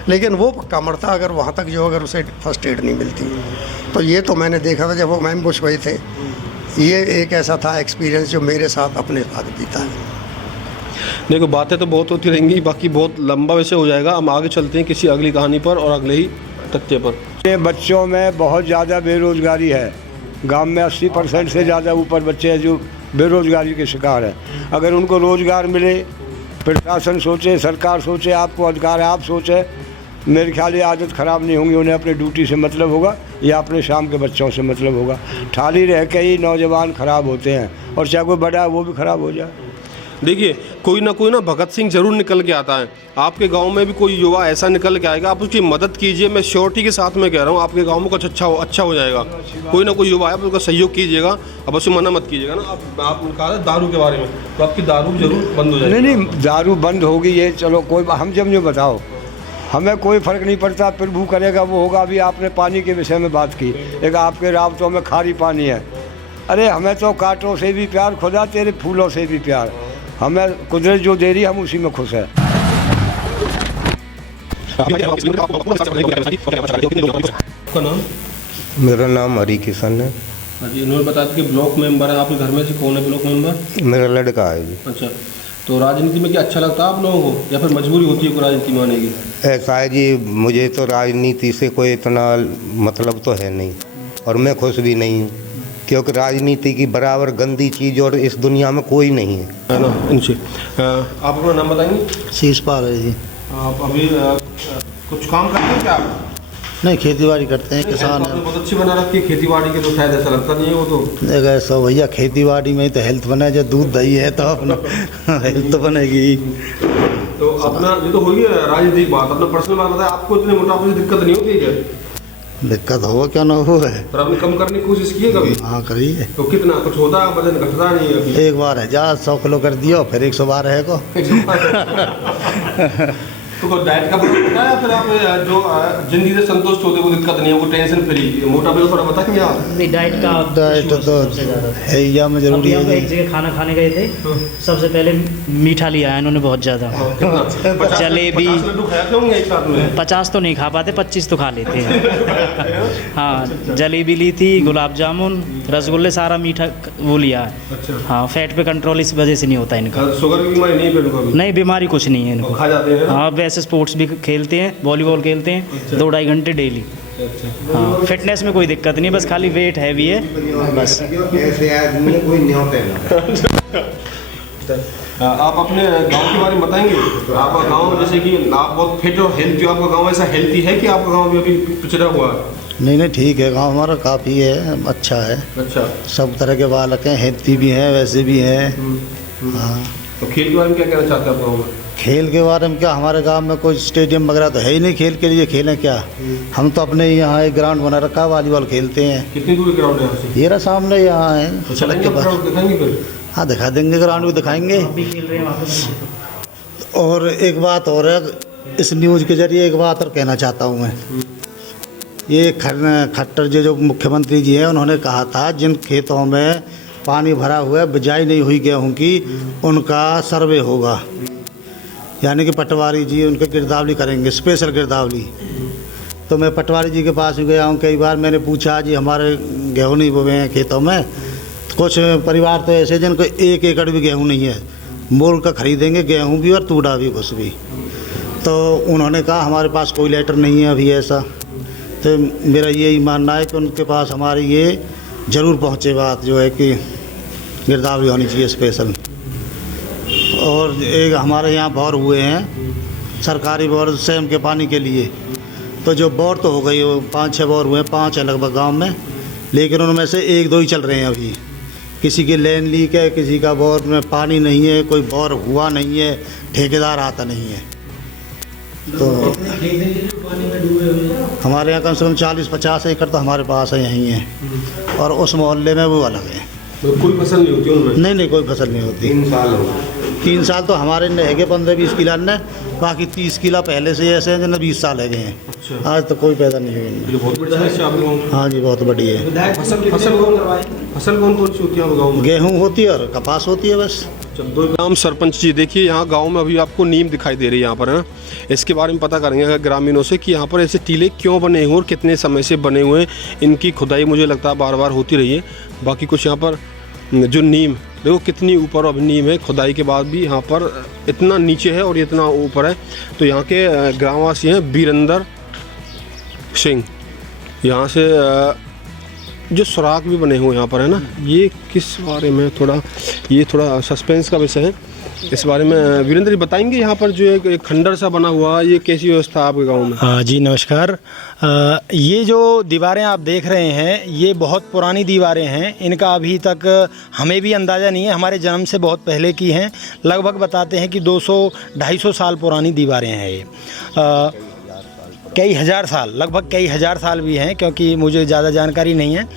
लेकिन वो पक्का मरता अगर वहाँ तक जो अगर उसे फर्स्ट एड नहीं मिलती। तो ये तो मैंने देखा था जब वो एम्बुश हुए थे। ये एक ऐसा था एक्सपीरियंस जो मेरे साथ अपने साथ बीता है। देखो बातें तो बहुत होती रहेंगी, बाकी बहुत लंबा वैसे हो जाएगा। हम आगे चलते हैं किसी अगली कहानी पर और अगले ही तथ्य पर। बच्चों में बहुत ज़्यादा बेरोज़गारी है। गांव में 80% से ज़्यादा ऊपर बच्चे हैं जो बेरोज़गारी के शिकार हैं। अगर उनको रोज़गार मिले, प्रशासन सोचे, सरकार सोचे, आपको अधिकार है, आप सोचे, मेरे ख्याल ये आदत ख़राब नहीं होंगी। उन्हें अपने ड्यूटी से मतलब होगा या अपने शाम के बच्चों से मतलब होगा। थाली रह के ही नौजवान ख़राब होते हैं, और चाहे कोई बड़ा है वो भी ख़राब हो जाए। देखिए कोई ना भगत सिंह जरूर निकल के आता है। आपके गांव में भी कोई युवा ऐसा निकल के आएगा, आप उसकी मदद कीजिए। मैं श्योरिटी के साथ में कह रहा हूँ, आपके गांव में कुछ अच्छा हो जाएगा। कोई ना कोई युवा है, आप उसका सहयोग कीजिएगा, अब उसे मना मत कीजिएगा ना। आप कहा था दारू के बारे में, तो आपकी दारू जरूर बंद हो जाएगी। नहीं, दारू बंद होगी, ये चलो कोई, हम जब जो बताओ, हमें कोई फ़र्क नहीं पड़ता, प्रभु करेगा वो होगा। अभी आपने पानी के विषय में बात की, एक आपके रावतों में खारी पानी है। अरे हमें तो कांटों से भी प्यार, खुदा तेरे फूलों से भी प्यार। हमें कुदरत जो दे रही हम उसी में खुश हैं। आपका नाम? मेरा नाम हरी किशन है। हाँ जी, इन्होंने बताया कि ब्लॉक मेंबर है आपके घर में से, कौन है ब्लॉक मेंबर? मेरा लड़का है जी। अच्छा, तो राजनीति में क्या अच्छा लगता है आप लोगों को, या फिर मजबूरी होती है कोई राजनीति में आने की? ऐसा है जी, मुझे तो राजनीति से कोई इतना मतलब तो है नहीं, और मैं खुश भी नहीं हूँ, क्योंकि राजनीति की बराबर गंदी चीज़ और इस दुनिया में कोई नहीं है ना। इनसे आप अपना नाम बताएंगे? शीशपाल है जी। आप अभी कुछ काम करते हैं क्या आप? नहीं, खेती बाड़ी करते हैं, किसान आपने हैं। बहुत अच्छी बना रखी है खेती बाड़ी के, तो शायद ऐसा लगता नहीं है वो तो। देखा सो भैया, खेती बाड़ी में ही तो हेल्थ बने, जो दूध दही है तो अपना हेल्थ तो बनेगी। तो अपना ये तो हो गई राजनीतिक बात, अपना पर्सनल बात बताए, आपको इतने मोटापे से दिक्कत नहीं होती है क्या? दिक्कत हो क्या ना हो है, पर आपने कम करने की कोशिश की है कभी? हाँ करिए। तो कितना कुछ होता है, वजन घटता नहीं है अभी? एक बार है जा 100 किलो कर दियो, फिर 112 है को। तो डाइट का प्रॉब्लम होता है, या फिर आप जो जिंदगी से संतुष्ट होते वो दिक्कत नहीं है, वो टेंशन फ्री? मोटापे को थोड़ा बताएंगे आप? नहीं, डाइट का डाइट तो है या में जरूरी अभी हम है एक जगह खाना खाने गए थे, सबसे पहले मीठा लिया है इन्होंने बहुत ज़्यादा। जलेबी 50 लड्डू खाए थे होंगे एक साथ में? 50 तो नहीं खा पाते, 25 तो खा लेते हैं। हाँ, जलेबी ली थी, गुलाब जामुन, रसगुल्ले, सारा मीठा वो लिया है। अच्छा। हाँ, फैट पे कंट्रोल इस वजह से नहीं होता इनका। शुगर की बीमारी नहीं है इनको अभी? नहीं, बीमारी कुछ नहीं है इनको। खा जाते हैं? हाँ, वैसे स्पोर्ट्स भी खेलते हैं, वॉलीबॉल खेलते हैं 2-2.5 घंटे डेली। हाँ, फिटनेस में कोई दिक्कत नहीं, बस खाली वेट हैवी है बस। ऐसे आदमी कोई नहीं होते आप अपने गांव के बारे में बताएंगे? आपका गांव, जैसे कि आप बहुत फिट और हेल्थी, आपका गांव ऐसा हेल्थी है कि आपका गांव अभी पिछड़ा हुआ है? नहीं, ठीक है, गांव हमारा काफ़ी है, अच्छा है। अच्छा, सब तरह के बालक हैं, हेल्थी भी हैं, वैसे भी हैं। हाँ। तो खेल के बारे में क्या कहना चाहते हैं आप गाँव में? खेल के बारे में क्या, हमारे गांव में कोई स्टेडियम वगैरह तो है ही नहीं खेल के लिए, खेलें क्या। हम तो अपने यहाँ एक ग्राउंड बना रखा है, वॉलीबॉल खेलते हैं। कितनी दूर ग्राउंड है यहाँ से? ये रहा सामने यहाँ है, तो सड़क चलेंगे के पास। ग्राउंड दिखाएंगे फिर? हाँ दिखा देंगे, ग्राउंड भी दिखाएंगे। भी खेल रहे हैं वहाँ पे। और एक बात और है, इस न्यूज़ के जरिए एक बात और कहना चाहता हूँ मैं। ये खट्टर जी जो मुख्यमंत्री जी हैं, उन्होंने कहा था जिन खेतों में पानी भरा हुआ है, बिजाई नहीं हुई गेहूँ की, उनका सर्वे होगा, यानी कि पटवारी जी उनके गिरदावरी करेंगे, स्पेशल गिरदावरी। तो मैं पटवारी जी के पास भी गया हूँ कई बार, मैंने पूछा जी हमारे गेहूँ नहीं बोए हैं खेतों में। कुछ परिवार तो ऐसे जिनको 1 एकड़ भी गेहूँ नहीं है, मोल का खरीदेंगे गेहूँ भी और तूड़ा भी, कुछ भी। तो उन्होंने कहा हमारे पास कोई लेटर नहीं है अभी ऐसा। तो मेरा यही मानना है कि उनके पास हमारी ये ज़रूर पहुँचे बात, जो है कि गिरदावरी होनी चाहिए स्पेशल। और एक हमारे यहाँ बोर हुए हैं, सरकारी बोर सेम के पानी के लिए। तो जो बोर तो हो गई, वो 5-6 बोर हुए हैं, 5 है लगभग गांव में, लेकिन उनमें से 1-2 ही चल रहे हैं अभी। किसी की लेन लीक है, किसी का बोर में पानी नहीं है, कोई बोर हुआ नहीं है, ठेकेदार आता नहीं है। तो हमारे यहाँ कम से कम 40-50 एकड़ तो हमारे पास है, यहीं है। और उस मोहल्ले में वो अलग है। तो कोई फसल नहीं होती उनमें? नहीं, कोई फसल नहीं होती। 3 साल हो 3 साल तो हमारे ने है 15-20 किला ने, बाकी 30 किला पहले से ऐसे हैं जिन्हें 20 साल है गए हैं। अच्छा। आज तो कोई पैदा नहीं हुई इनमें। ये बहुत बड़ी समस्या आप लोगों को। हाँ जी, बहुत बड़ी है। फसल कौन कौन सी होती है गाँव में? गेहूँ होती है और कपास होती है बस। ग्राम सरपंच जी, देखिए यहाँ गांव में अभी आपको नीम दिखाई दे रही है यहाँ पर, है इसके बारे में पता करेंगे ग्रामीणों से कि यहाँ पर ऐसे टीले क्यों बने हुए और कितने समय से बने हुए हैं। इनकी खुदाई मुझे लगता है बार बार होती रही है। बाकी कुछ यहाँ पर जो नीम, देखो कितनी ऊपर अब नीम है, खुदाई के बाद भी यहाँ पर इतना नीचे है और इतना ऊपर है। तो यहाँ के ग्रामवासी हैं वीरेंद्र सिंह, यहाँ से जो सुराग भी बने हुए यहाँ पर है ना, ये किस बारे में थोड़ा सस्पेंस का विषय है। इस बारे में वीरेंद्र जी बताएंगे, यहाँ पर जो एक खंडर सा बना हुआ है, ये कैसी व्यवस्था है आपके गांव में? जी नमस्कार। ये जो दीवारें आप देख रहे हैं, ये बहुत पुरानी दीवारें हैं। इनका अभी तक हमें भी अंदाज़ा नहीं है, हमारे जन्म से बहुत पहले की हैं। लगभग बताते हैं कि 200-250 साल पुरानी दीवारें हैं ये। कई हज़ार साल, लगभग कई हज़ार साल भी हैं, क्योंकि मुझे ज़्यादा जानकारी नहीं है।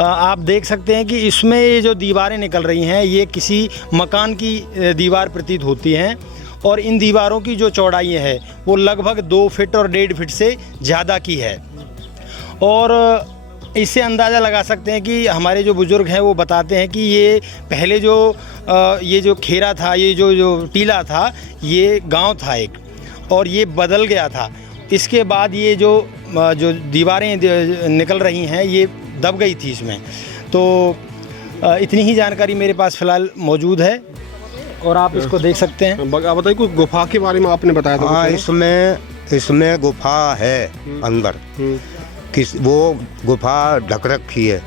आप देख सकते हैं कि इसमें ये जो दीवारें निकल रही हैं, ये किसी मकान की दीवार प्रतीत होती हैं। और इन दीवारों की जो चौड़ाई है वो लगभग 2 फीट और 1.5 फीट से ज़्यादा की है। और इससे अंदाज़ा लगा सकते हैं कि हमारे जो बुज़ुर्ग हैं वो बताते हैं कि ये पहले ये जो खेरा था, ये जो टीला था, ये गांव था एक, और ये बदल गया था। इसके बाद ये जो दीवारें निकल रही हैं ये दब गई थी इसमें। तो इतनी ही जानकारी मेरे पास फ़िलहाल मौजूद है और आप इसको देख सकते हैं। आप बताइए, कुछ गुफा के बारे में आपने बताया था। हाँ, इसमें गुफा है अंदर, किस वो गुफा ढक रखी है।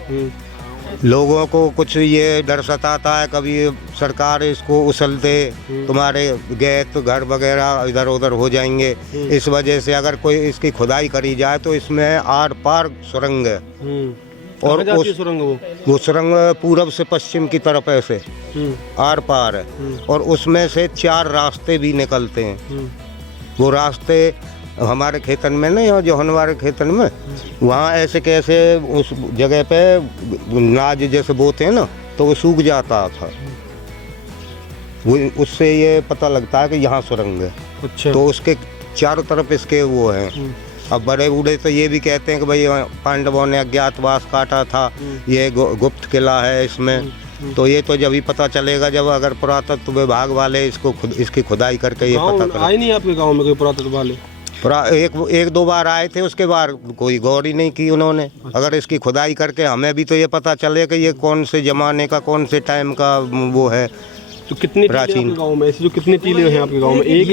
लोगों को कुछ ये डर सताता है, कभी सरकार इसको उछल दे, तुम्हारे गैत घर वगैरह इधर उधर हो जाएंगे। इस वजह से अगर कोई इसकी खुदाई करी जाए तो इसमें आर पार सुरंग है। और वो सुरंग पूरब से पश्चिम की तरफ ऐसे आर पार है, और उसमें से 4 रास्ते भी निकलते हैं। वो रास्ते हमारे खेतन में नहीं, और जो हमारे खेतन में वहाँ ऐसे कैसे उस जगह पे नाज जैसे बोते हैं ना, तो वो सूख जाता था। वो उससे ये पता लगता है कि यहाँ सुरंग है। अच्छा। तो उसके चारों तरफ इसके वो हैं। अब बड़े बूढ़े तो ये भी कहते हैं कि भाई पांडवों ने अज्ञातवास काटा था, ये गुप्त किला है इसमें। तो ये तो जब ही पता चलेगा जब अगर पुरातत्व विभाग वाले इसकी खुदाई करके ये पता करें। आए नहीं आपके गाँव में कोई पुरातत्व वाले? एक दो बार आए थे, उसके बाद कोई गौर ही नहीं की उन्होंने। अगर इसकी खुदाई करके हमें भी तो ये पता चले कि ये कौन से ज़माने का, कौन से टाइम का वो है। तो कितने प्राचीन गांव में ऐसे जो कितने टीले हैं आपके गांव में? एक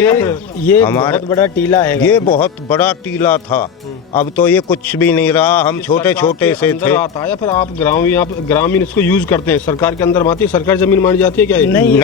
ये बहुत बड़ा टीला है। ये बहुत बड़ा टीला था, अब तो ये कुछ भी नहीं रहा। हम छोटे छोटे से थे। आता है या फिर आप ग्रामीण इसको यूज करते हैं? सरकार के अंदर आती है, सरकार जमीन मानी जाती है क्या? नहीं,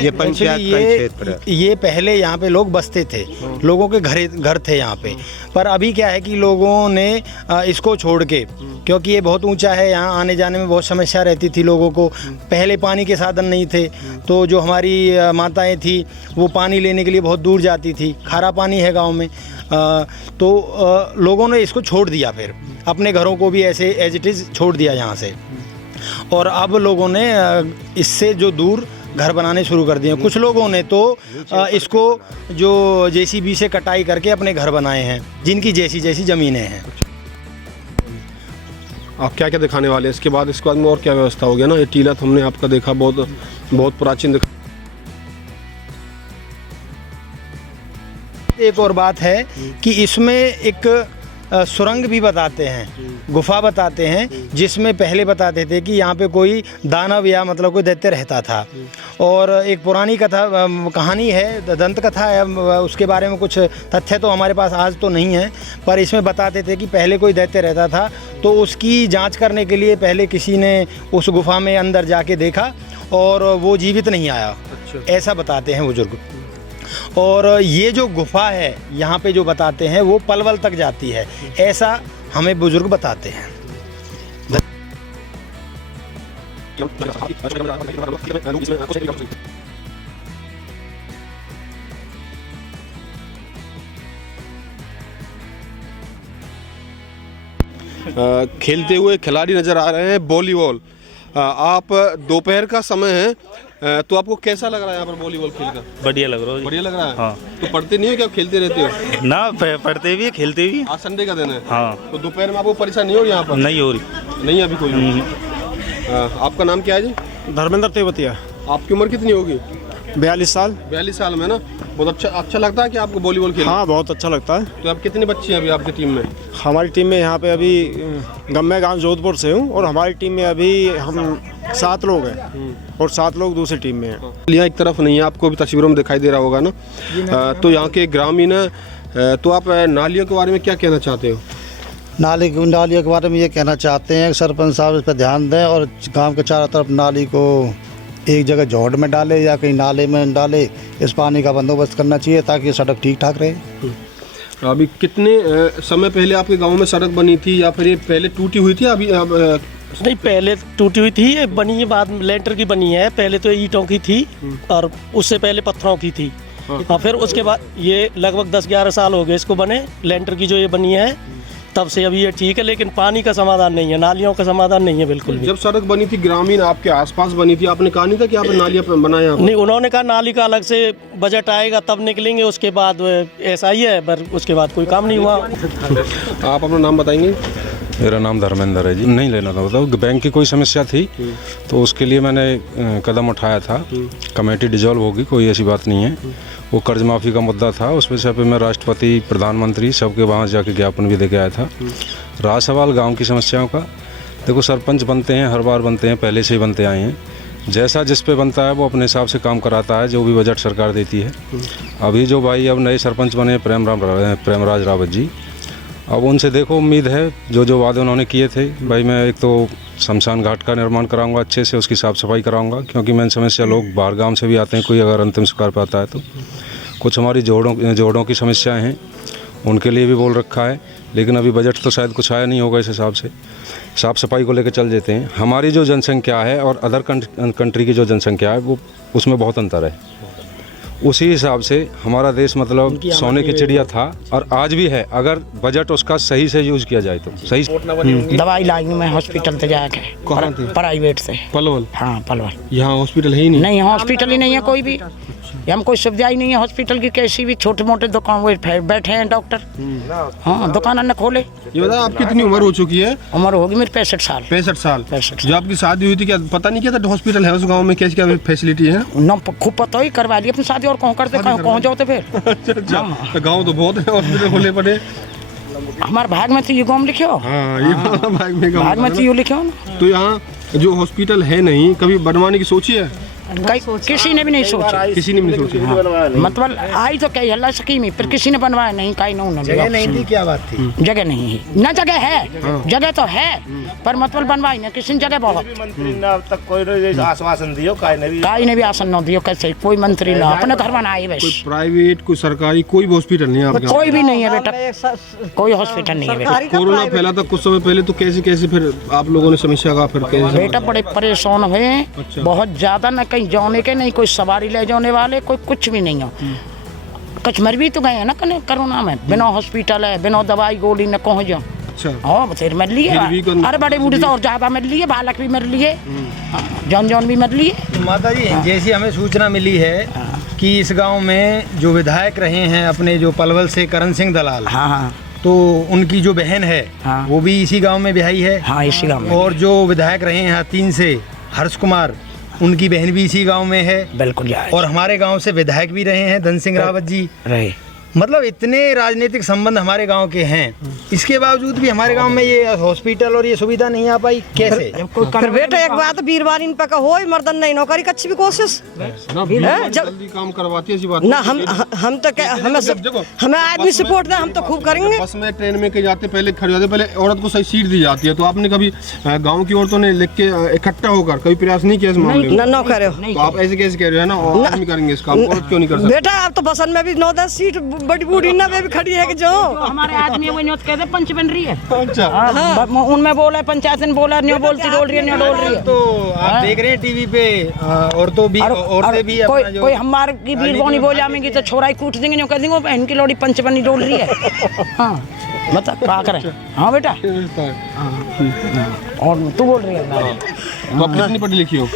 ये पंचायत का क्षेत्र है। ये पहले यहाँ पे लोग बसते थे, लोगों के घर थे यहाँ पे। पर अभी क्या है कि लोगों ने इसको छोड़ के, क्योंकि ये बहुत ऊंचा है, यहाँ आने जाने में बहुत समस्या रहती थी लोगों को। पहले पानी के साधन नहीं थे, तो जो हमारी माताएं थी वो पानी लेने के लिए बहुत दूर जाती थी। खारा पानी है गांव में। तो लोगों ने इसको छोड़ दिया, फिर अपने घरों को भी ऐसे एज इट इज़ छोड़ दिया यहाँ से। और अब लोगों ने इससे जो दूर घर बनाने शुरू कर दिए। कुछ लोगों ने तो इसको जो JCB से कटाई करके अपने घर बनाए हैं, जिनकी जैसी ज़मीनें हैं। आप क्या क्या दिखाने वाले हैं इसके बाद में? और क्या व्यवस्था हो गया ना? ये टीला तो हमने आपका देखा, बहुत प्राचीन दिखा। एक और बात है कि इसमें एक सुरंग भी बताते हैं, गुफा बताते हैं, जिसमें पहले बताते थे कि यहाँ पे कोई दानव या मतलब कोई दैत्य रहता था। और एक पुरानी कहानी है, दंत कथा है, उसके बारे में कुछ तथ्य तो हमारे पास आज तो नहीं है, पर इसमें बताते थे कि पहले कोई दैत्य रहता था, तो उसकी जांच करने के लिए पहले किसी ने उस गुफा में अंदर जाके देखा और वो जीवित नहीं आया। अच्छा। ऐसा बताते हैं बुजुर्ग। और ये जो गुफा है यहाँ पे जो बताते हैं वो पलवल तक जाती है, ऐसा हमें बुजुर्ग बताते हैं। खेलते हुए खिलाड़ी नज़र आ रहे हैं वॉलीबॉल। आप दोपहर का समय है, तो आपको कैसा लग रहा है यहाँ पर वॉलीबॉल खेलकर? बढ़िया लग रहा है। बढ़िया लग रहा है। हाँ। तो पढ़ते नहीं हो क्या, खेलते रहते हो? ना, पढ़ते भी खेलते भी। आज संडे का दिन है। हाँ। तो दोपहर में आपको परेशानी नहीं हो रही यहाँ पर? नहीं हो रही। नहीं अभी कोई। आपका नाम क्या है जी? धर्मेंद्र तेवतिया। आपकी उम्र कितनी होगी? 42 साल। 42 साल में ना? बहुत अच्छा लगता है कि आपको वॉलीबॉल खेलना? हाँ, बहुत अच्छा लगता है। तो आप कितने बच्चे हैं अभी आपकी टीम में? हमारी टीम में यहाँ पे अभी मैं गांव जोधपुर से हूँ, और हमारी टीम में अभी हम 7 लोग हैं, और 7 लोग दूसरी टीम में हैं। यहाँ एक तरफ नहीं है, आपको भी तस्वीरों में दिखाई दे रहा होगा ना। तो यहाँ के ग्रामीण, तो आप नालियों के बारे में क्या कहना चाहते हो? नालियों के बारे में ये कहना चाहते हैं कि सरपंच साहब इस पर ध्यान दें, और गांव के चारों तरफ नाली को एक जगह जोड़ में डाले या कहीं नाले में डाले। इस पानी का बंदोबस्त करना चाहिए ताकि सड़क ठीक ठाक रहे। अभी कितने समय पहले आपके गांव में सड़क बनी थी, या फिर ये पहले टूटी हुई थी? अभी नहीं, पहले टूटी हुई थी, ये बनी है बाद में लेंटर की बनी है। पहले तो ईंटों की थी और उससे पहले पत्थरों की थी। और फिर उसके बाद ये लगभग 10-11 साल हो गए इसको बने। लेंटर की जो ये बनी है तब से अभी ये ठीक है, लेकिन पानी का समाधान नहीं है, नालियों का समाधान नहीं है बिल्कुल भी। जब सड़क बनी थी ग्रामीण आपके आसपास बनी थी, आपने कहा नहीं था कि यहाँ पे नालियाँ बनाए? नहीं, उन्होंने कहा नाली का अलग से बजट आएगा तब निकलेंगे, उसके बाद ऐसा ही है, पर उसके बाद कोई काम नहीं हुआ। आप अपना नाम बताएंगे? मेरा नाम धर्मेंद्र है जी। नहीं लेना था, बताओ बैंक की कोई समस्या थी तो उसके लिए मैंने कदम उठाया था। कमेटी डिजॉल्व होगी, कोई ऐसी बात नहीं है। वो कर्ज माफ़ी का मुद्दा था, उस विषय पे मैं राष्ट्रपति, प्रधानमंत्री सबके वहाँ जाके ज्ञापन भी देके आया था। रहा सवाल गाँव की समस्याओं का, देखो सरपंच बनते हैं, हर बार बनते हैं, पहले से ही बनते आए हैं। जैसा जिस पे बनता है वो अपने हिसाब से काम कराता है, जो भी बजट सरकार देती है। अभी जो भाई अब नए सरपंच बने प्रेमराज रावत जी, अब उनसे देखो उम्मीद है जो वादे उन्होंने किए थे। भाई मैं एक तो शमशान घाट का निर्माण कराऊंगा अच्छे से, उसकी साफ़ सफाई कराऊंगा, क्योंकि मेन समस्या लोग बाहर गांव से भी आते हैं, कोई अगर अंतिम संस्कार पे आता है तो। कुछ हमारी जोड़ों की समस्याएं हैं, उनके लिए भी बोल रखा है, लेकिन अभी बजट तो शायद कुछ आया नहीं होगा इस हिसाब से। साफ़ सफाई को लेकर चल देते हैं। हमारी जो जनसंख्या है और अदर कंट्री की जो जनसंख्या है वो उसमें बहुत अंतर है। उसी हिसाब से हमारा देश मतलब सोने की चिड़िया था और आज भी है, अगर बजट उसका सही से यूज किया जाए तो सही। दवाई लाई मैं हॉस्पिटल से जाके प्राइवेट से पलवल। हाँ पलवल। यहाँ हॉस्पिटल है ही नहीं? नहीं, हॉस्पिटल ही नहीं है कोई भी, हम कोई सुविधा ही नहीं है हॉस्पिटल की। कैसी भी छोटे मोटे दुकान बैठे हैं डॉक्टर, हाँ दुकान न खोले। ये बता, आपकी कितनी उम्र हो चुकी है? उम्र होगी मेरी 65 साल। 65 साल। जब आपकी शादी हुई थी क्या पता नहीं क्या था हॉस्पिटल है उस गांव में, कैसी क्या फैसिलिटी है? ना खूब पता ही, करवा ली अपनी शादी और कौन करते कौन जाओ तो फिर। अच्छा, गाँव तो बहुत है, हॉस्पिटल खोलने पड़े। हमारे भाग में थी ये गाँव लिखे हो, भाग में थी ये लिखे हो ना। तो यहाँ जो हॉस्पिटल है नहीं, कभी बनवाने की सोची है? किसी ने भी नहीं सोचा, किसी ने भी नहीं सोची। मतलब आई तो कई हल्ला स्कीम, फिर किसी ने बनवाया नहीं, कहीं जगह नहीं थी, क्या बात थी? जगह नहीं है ना, जगह है, जगह तो है पर मतलब बनवाई ना किसी ने जगह बहुत। मंत्री ने अब तक कोई आश्वासन दियो, काई ने भी आसन न दियो, कैसे कोई मंत्री ना, अपने घर बनाए बस। कोई प्राइवेट कोई सरकारी कोई हॉस्पिटल नहीं है? कोई भी नहीं है बेटा, कोई हॉस्पिटल नहीं है बेटा। कोरोना फैला था कुछ समय पहले, तो कैसे फिर आप लोगों ने समस्या का फिर कैसे? बेटा बड़े परेशान हुए बहुत ज्यादा, न कहीं जाने के नहीं, कोई सवारी ले जाने वाले, कोई कुछ भी नहीं हो। कुछ मर भी तो गए हैं ना कोरोना में, बिना हॉस्पिटल है, बिना दवाई गोली न कहीं जाओ। अच्छा। हाँ फिर मर लिए, अरे बड़े बूढ़े तो और ज्यादा मर लिए, बालक भी मर लिए, जौन भी मर लिए। माता जी जैसी हमें सूचना मिली है कि इस गांव में जो विधायक रहे हैं अपने जो पलवल से करण सिंह दलाल, हाँ, तो उनकी जो बहन है वो भी इसी गांव में ब्याही है। हाँ, इसी गांव में। और जो विधायक रहे हैं 3 से हर्ष कुमार, उनकी बहन भी इसी गांव में है। बिल्कुल। और हमारे गांव से विधायक भी रहे हैं धन सिंह रावत जी रहे। मतलब इतने राजनीतिक संबंध हमारे गांव के हैं, इसके बावजूद भी हमारे गांव में ये हॉस्पिटल और ये सुविधा नहीं आ पाई, कैसे? फिर बेटा एक बात वीरवार इन पे हो मर्दन नहीं नौकरी कच्ची भी कोशिश जल्दी काम करवाती है बात ना। हम तो हमें आदमी सपोर्ट ना, हम तो खूब करेंगे। बस में ट्रेन में के जाते पहले खड़े जाते, पहले औरत को सही सीट दी जाती है, तो आपने कभी गाँव की औरतों ने लिख के इकट्ठा होकर कभी प्रयास नहीं किया इस मामले में? ना करे हो तो आप ऐसे कैसे कह रहे हो ना, आदमी करेंगे इसका, औरत क्यों नहीं कर सकते? बेटा आप तो बसन में भी 9-10 सीट बड़ी बूढ़ी ना भी खड़ी है कि जो हमारे आदमी वो न्योत कहते पंच बन रही है। अच्छा। उनमें बोला पंचायत ने बोला न्यो बोलती डोल रही है, न्यो डोल रही है। तो आप देख रहे हैं टीवी पे औरतें भी कोई हमारे की भीड़ बोनी बोल जाएंगी तो छोरा ही कूट देंगे, न्यो कह देंगे बहन की लोड़ी पंच बनी डोल रही है। हाँ मतलब क्या करें। हाँ बेटा। और तू बोल रही है? तो आप कितनी पढ़ी लिखी हो?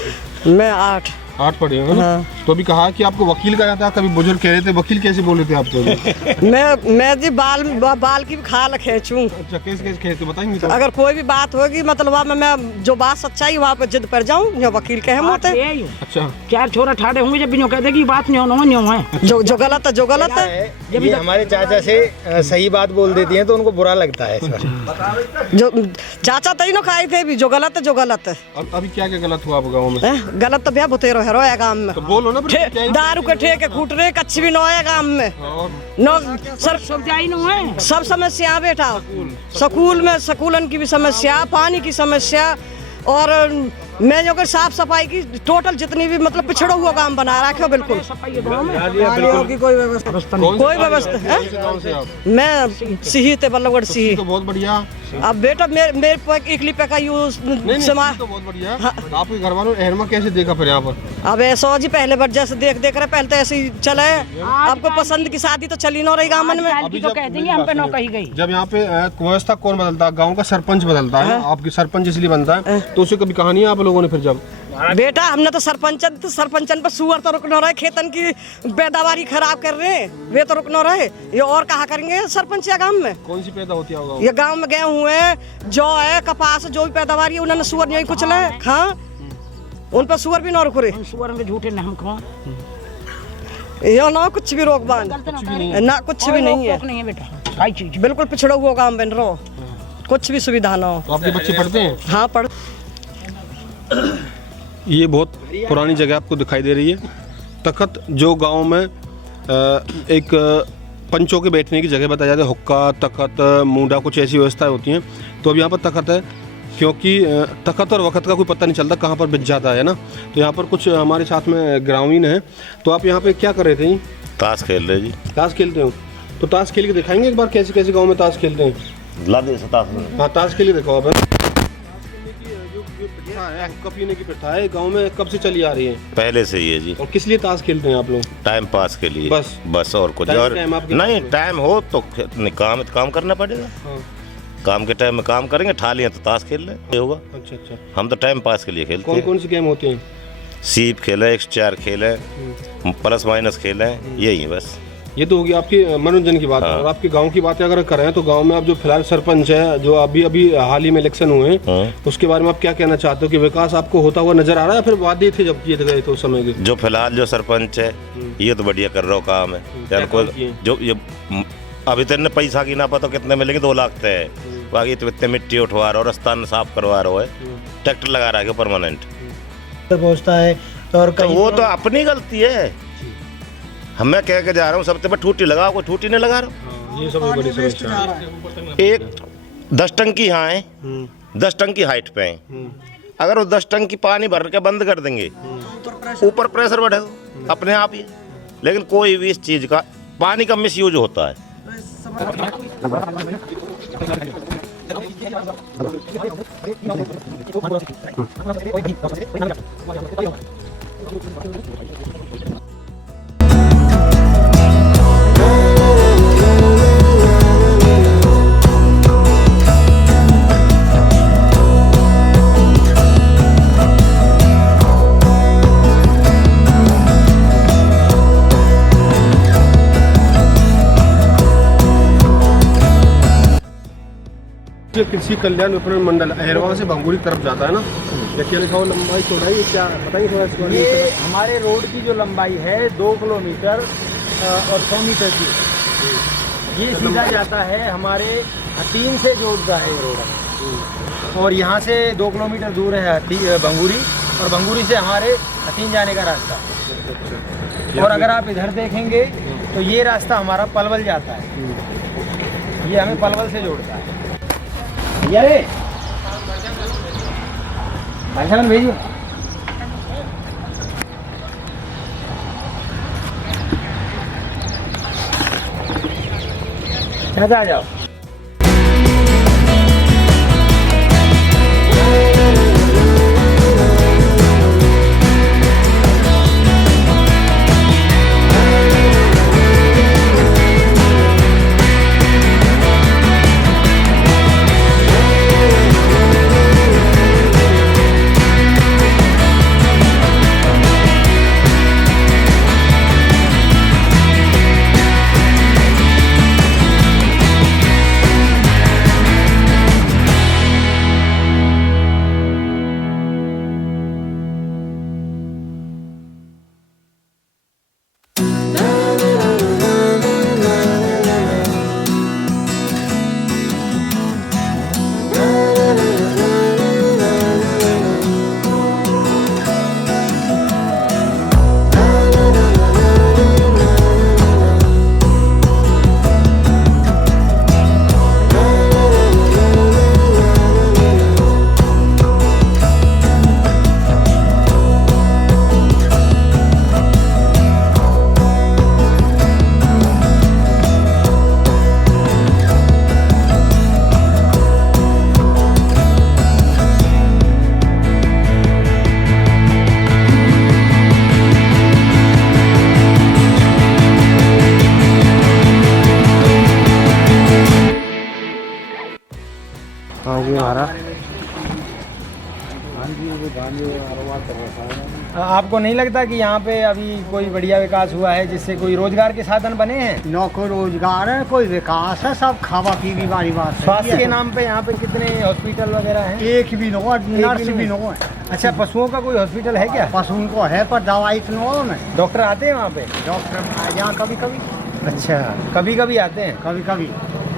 मैं 8 पढ़े हो ना? तो अभी कहा कि आपको वकील का था, कभी बुजुर्ग कह रहे थे वकील कैसे बोल रहे थे आपको? मैं जी बाल की भी खाल खींचूं। अच्छा, कैसे खेलते बताएंगे तो? अगर कोई भी बात होगी मतलब मैं जो बात सच्चाई वहाँ पे जिद पर जाऊँ, जो वकील कहे होते। अच्छा। 4 छोरा ठाड़े होंगे जब भी न्यो कह देगी बात न्यो है, जो गलत है जो गलत है। ये हमारे चाचा से सही बात बोल देती हैं तो उनको बुरा लगता है। जो चाचा तई नो खाए थे भी, जो गलत है जो गलत है। और अभी क्या गाँव में? गलत तो भैया बुतेरो है रोया गाँव में। तो बोलो ना, दारू के ठेके कूट रहे, कच्ची भी नोया गाँव में सब समस्या बेटा। स्कूल में स्कूलन की भी समस्या, पानी की समस्या, और मैं जो कर साफ सफाई की टोटल जितनी भी मतलब पिछड़ा हुआ काम बना रखे हो बिल्कुल। नालियों की कोई व्यवस्था नहीं, कोई व्यवस्था है। मैं सिही थे बल्लभगढ़ सिही। तो बहुत बढ़िया। अब बेटा मेरे इकली पे का यूज तो बहुत बढ़िया। आपके घर वालों ने अहरमा कैसे देखा फिर यहाँ पर? अब ऐसा जी पहले बार जैसे देख रहे, पहले तो ऐसे ही चले। आपको पसंद की शादी तो चली ना रही गाँव में। अभी तो कह देंगे हम पे नौ कही गई। जब यहाँ पे व्यवस्था कौन बदलता है? गाँव का सरपंच बदलता है। आपकी सरपंच इसलिए बनता है तो उसे कभी कहानी है आप लोगों ने फिर जब बेटा हमने तो सरपंचन पर सुअर तो रुक न रहे, खेतन की पैदावारी खराब कर रहे हैं, वे तो रुक न रहे। ये और कहा करेंगे सरपंच या गांव में? कौन सी पैदा होती है? ये गांव में गेहूं है, जौ है, कपास, जो भी पैदावारी है उन्होंने सुअर नहीं कुछ ले खा, उन पर सुअर भी न रुक रहे। सुअर में झूठे नाम खा ये ना कुछ भी रोक बांध ना, कुछ भी नहीं है बेटा। हर चीज बिल्कुल पिछड़ा हुआ काम बन रहा, कुछ भी सुविधा ना हो। तो आपके बच्चे पढ़ते हैं? हाँ पढ़। ये बहुत पुरानी जगह आपको दिखाई दे रही है, तखत, जो गांव में एक पंचों के बैठने की जगह बताया जाता है। हुक्का, तखत, मूंडा, कुछ ऐसी व्यवस्थाएं होती हैं। तो अब यहाँ पर तखत है, क्योंकि तखत और वक्त का कोई पता नहीं चलता कहाँ पर बिछ जाता है ना। तो यहाँ पर कुछ हमारे साथ में ग्रामीण हैं। तो आप यहाँ पे क्या कर रहे थे? ताश खेल रहे जी। ताश खेलते हो? तो ताश खेल के दिखाएंगे एक बार कैसे कैसे गाँव में ताश खेलते हैं? ला दे ताश में। हाँ ताश खेल के दिखाओ। आप हुक्का पीने की प्रथा है गांव में कब से चली आ रही है? पहले से ही है जी। और किस लिए ताश खेलते हैं आप लोग? टाइम पास के लिए बस और कुछ टाइम, और नहीं। पास टाइम हो तो काम करना पड़ेगा। हाँ। काम के टाइम में काम करेंगे, ठालियाँ तो ताश खेल रहे होगा। अच्छा। हम तो टाइम पास के लिए खेलते हैं। कौन सी गेम होती हैं? सीप खेले, X4 खेले, प्लस माइनस खेले, यही है बस। ये तो होगी आपकी मनोरंजन की बात। हाँ। और आपके गांव की बातें अगर करें तो गांव में अब जो फिलहाल सरपंच है, जो अभी हाल ही में इलेक्शन हुए हैं, हाँ। उसके बारे में आप क्या कहना चाहते हो कि विकास आपको होता हुआ नजर आ रहा है, फिर वादे थे जब किए गए थे उस समय के? जो फिलहाल जो सरपंच है ये तो बढ़िया कर रहा हो काम है। यानी कोई जो ये अभी तो इतने पैसा की ना पता कितने मिलेंगे, 2 लाख है। बाकी तो इतने मिट्टी उठवा रहा हो, रास्ता साफ करवा रहा है, ट्रैक्टर लगा रहा है परमानेंट पहुँचता है। और तो वो तो अपनी गलती है। मैं कह के जा रहा हूँ सबसे बड़ा ठूटी लगाओ, कोई ठूटी नहीं लगा रहा। ये सबसे बड़ी समस्या है। एक 10 टंकी यहाँ है, 10 टंकी हाइट पे है। अगर वो 10 टंकी पानी भर के बंद कर देंगे, ऊपर प्रेशर बढ़ेगा अपने आप ही। लेकिन कोई भी इस चीज का पानी का मिसयूज होता है। कृषि कल्याण विपणन मंडल अहरवा से भंगूरी तरफ जाता है ना, या क्या लिखा हो लंबाई चौड़ाई क्या बताइए थोड़ा इसके बारे में? ये हमारे रोड की जो लंबाई है 2 किलोमीटर और 100 मीटर की। ये सीधा जाता है हमारे हतीन से जोड़ता है ये रोड। और यहाँ से 2 किलोमीटर दूर है भंगूरी, और भंगूरी से हमारे हतीन जाने का रास्ता। और अगर आप इधर देखेंगे तो ये रास्ता हमारा पलवल जाता है, ये हमें पलवल से जोड़ता है। यारे भाई साहब भेजिए। आ जाओ। हमारा। आपको नहीं लगता कि यहाँ पे अभी कोई बढ़िया विकास हुआ है जिससे कोई रोजगार के साधन बने हैं? न कोई रोजगार है, कोई विकास है, सब खावा पी बीमारी बात। स्वास्थ्य के नाम पे यहाँ पे कितने हॉस्पिटल वगैरह हैं? एक भी नो, नर्स भी नो है। अच्छा, पशुओं का कोई हॉस्पिटल है क्या? पशुओं को है पर दवाई तो नो है। डॉक्टर आते हैं वहाँ पे? डॉक्टर यहाँ कभी कभी। अच्छा, कभी कभी आते हैं? कभी कभी।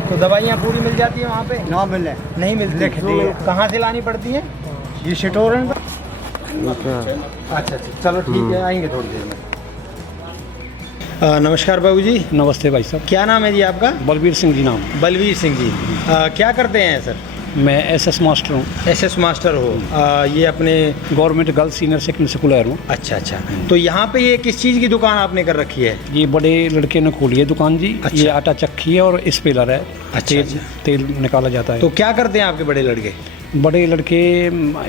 तो दवाइयाँ पूरी मिल जाती है वहाँ पे? ना मिले, नहीं मिलती। तो कहाँ से लानी पड़ती है? ये स्टोरेंट। अच्छा, चलो ठीक है, आएंगे थोड़ी देर में। नमस्कार बाबू जी। नमस्ते भाई साहब। क्या नाम है जी आपका? बलबीर सिंह जी नाम। बलबीर सिंह जी। क्या करते हैं सर? मैं एसएस मास्टर हूँ। एसएस मास्टर हो? ये अपने government girls senior secondary school है हूँ। अच्छा अच्छा। तो यहाँ पे ये किस चीज़ की दुकान आपने कर रखी है? ये बड़े लड़के ने खोली है दुकान जी। अच्छा। ये आटा चक्की है और स्पेलर है। अच्छा, तेल निकाला जाता है। तो क्या करते हैं आपके बड़े लड़के? बड़े लड़के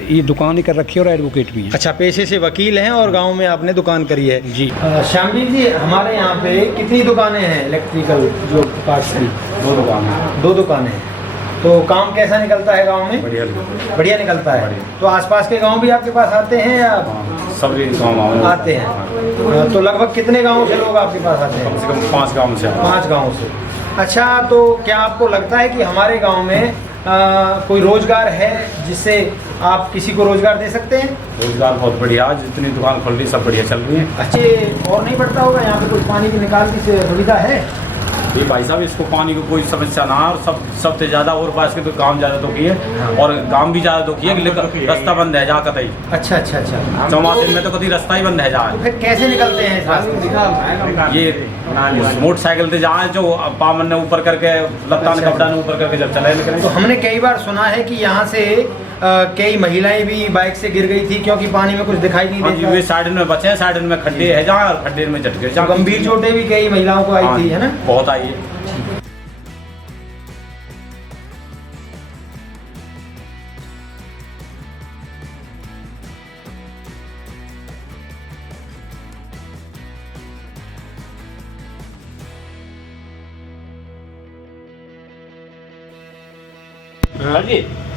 ये दुकान ही कर रखी है और एडवोकेट भी है। अच्छा, पेशे से वकील हैं और गांव में आपने दुकान करी है जी। श्यामवीर जी, हमारे यहाँ पे कितनी दुकानें हैं इलेक्ट्रिकल जो पार्ट्स की? 2 दुकानें। 2 दुकानें हैं। तो काम कैसा निकलता है गांव में? बढ़िया निकलता है। तो आसपास के गांव भी आपके पास आते हैं या? सभी गाँव आते हैं। तो लगभग कितने गाँव से लोग आपके पास आते हैं? कम से कम 5 गाँव से। 5 गाँव से। अच्छा, तो क्या आपको लगता है कि हमारे गाँव में कोई रोजगार है जिससे आप किसी को रोजगार दे सकते हैं? रोजगार बहुत बढ़िया, जितनी दुकान खोल रही सब बढ़िया चल रही है। अच्छे और नहीं बढ़ता होगा यहाँ पे? कुछ पानी की निकाल की सुविधा है? ये भाई साहब, इसको पानी की कोई समस्या ना, और सबसे ज़्यादा और पास के तो काम ज़्यादा दुखी है और काम भी ज़्यादा दुखी है कि रास्ता बंद है जा कतई। अच्छा अच्छा अच्छा। चौमासे में तो कभी रास्ता ही बंद है जा। तो फिर कैसे निकलते हैं इस रास्ते? ये मोटरसाइकिल से जहाँ जो पामन ने ऊपर करके लत्ता ने कपड़ा ने ऊपर करके जब चले निकले। तो हमने कई बार सुना है कि यहाँ से कई महिलाएं भी बाइक से गिर गई थी क्योंकि पानी में कुछ दिखाई नहीं देता। वे साइड में बचे हैं, साइड में खड्डे है जहाँ, खड्डे में झटके जहाँ। गंभीर चोटें भी कई महिलाओं को आई थी, है ना? बहुत आई है।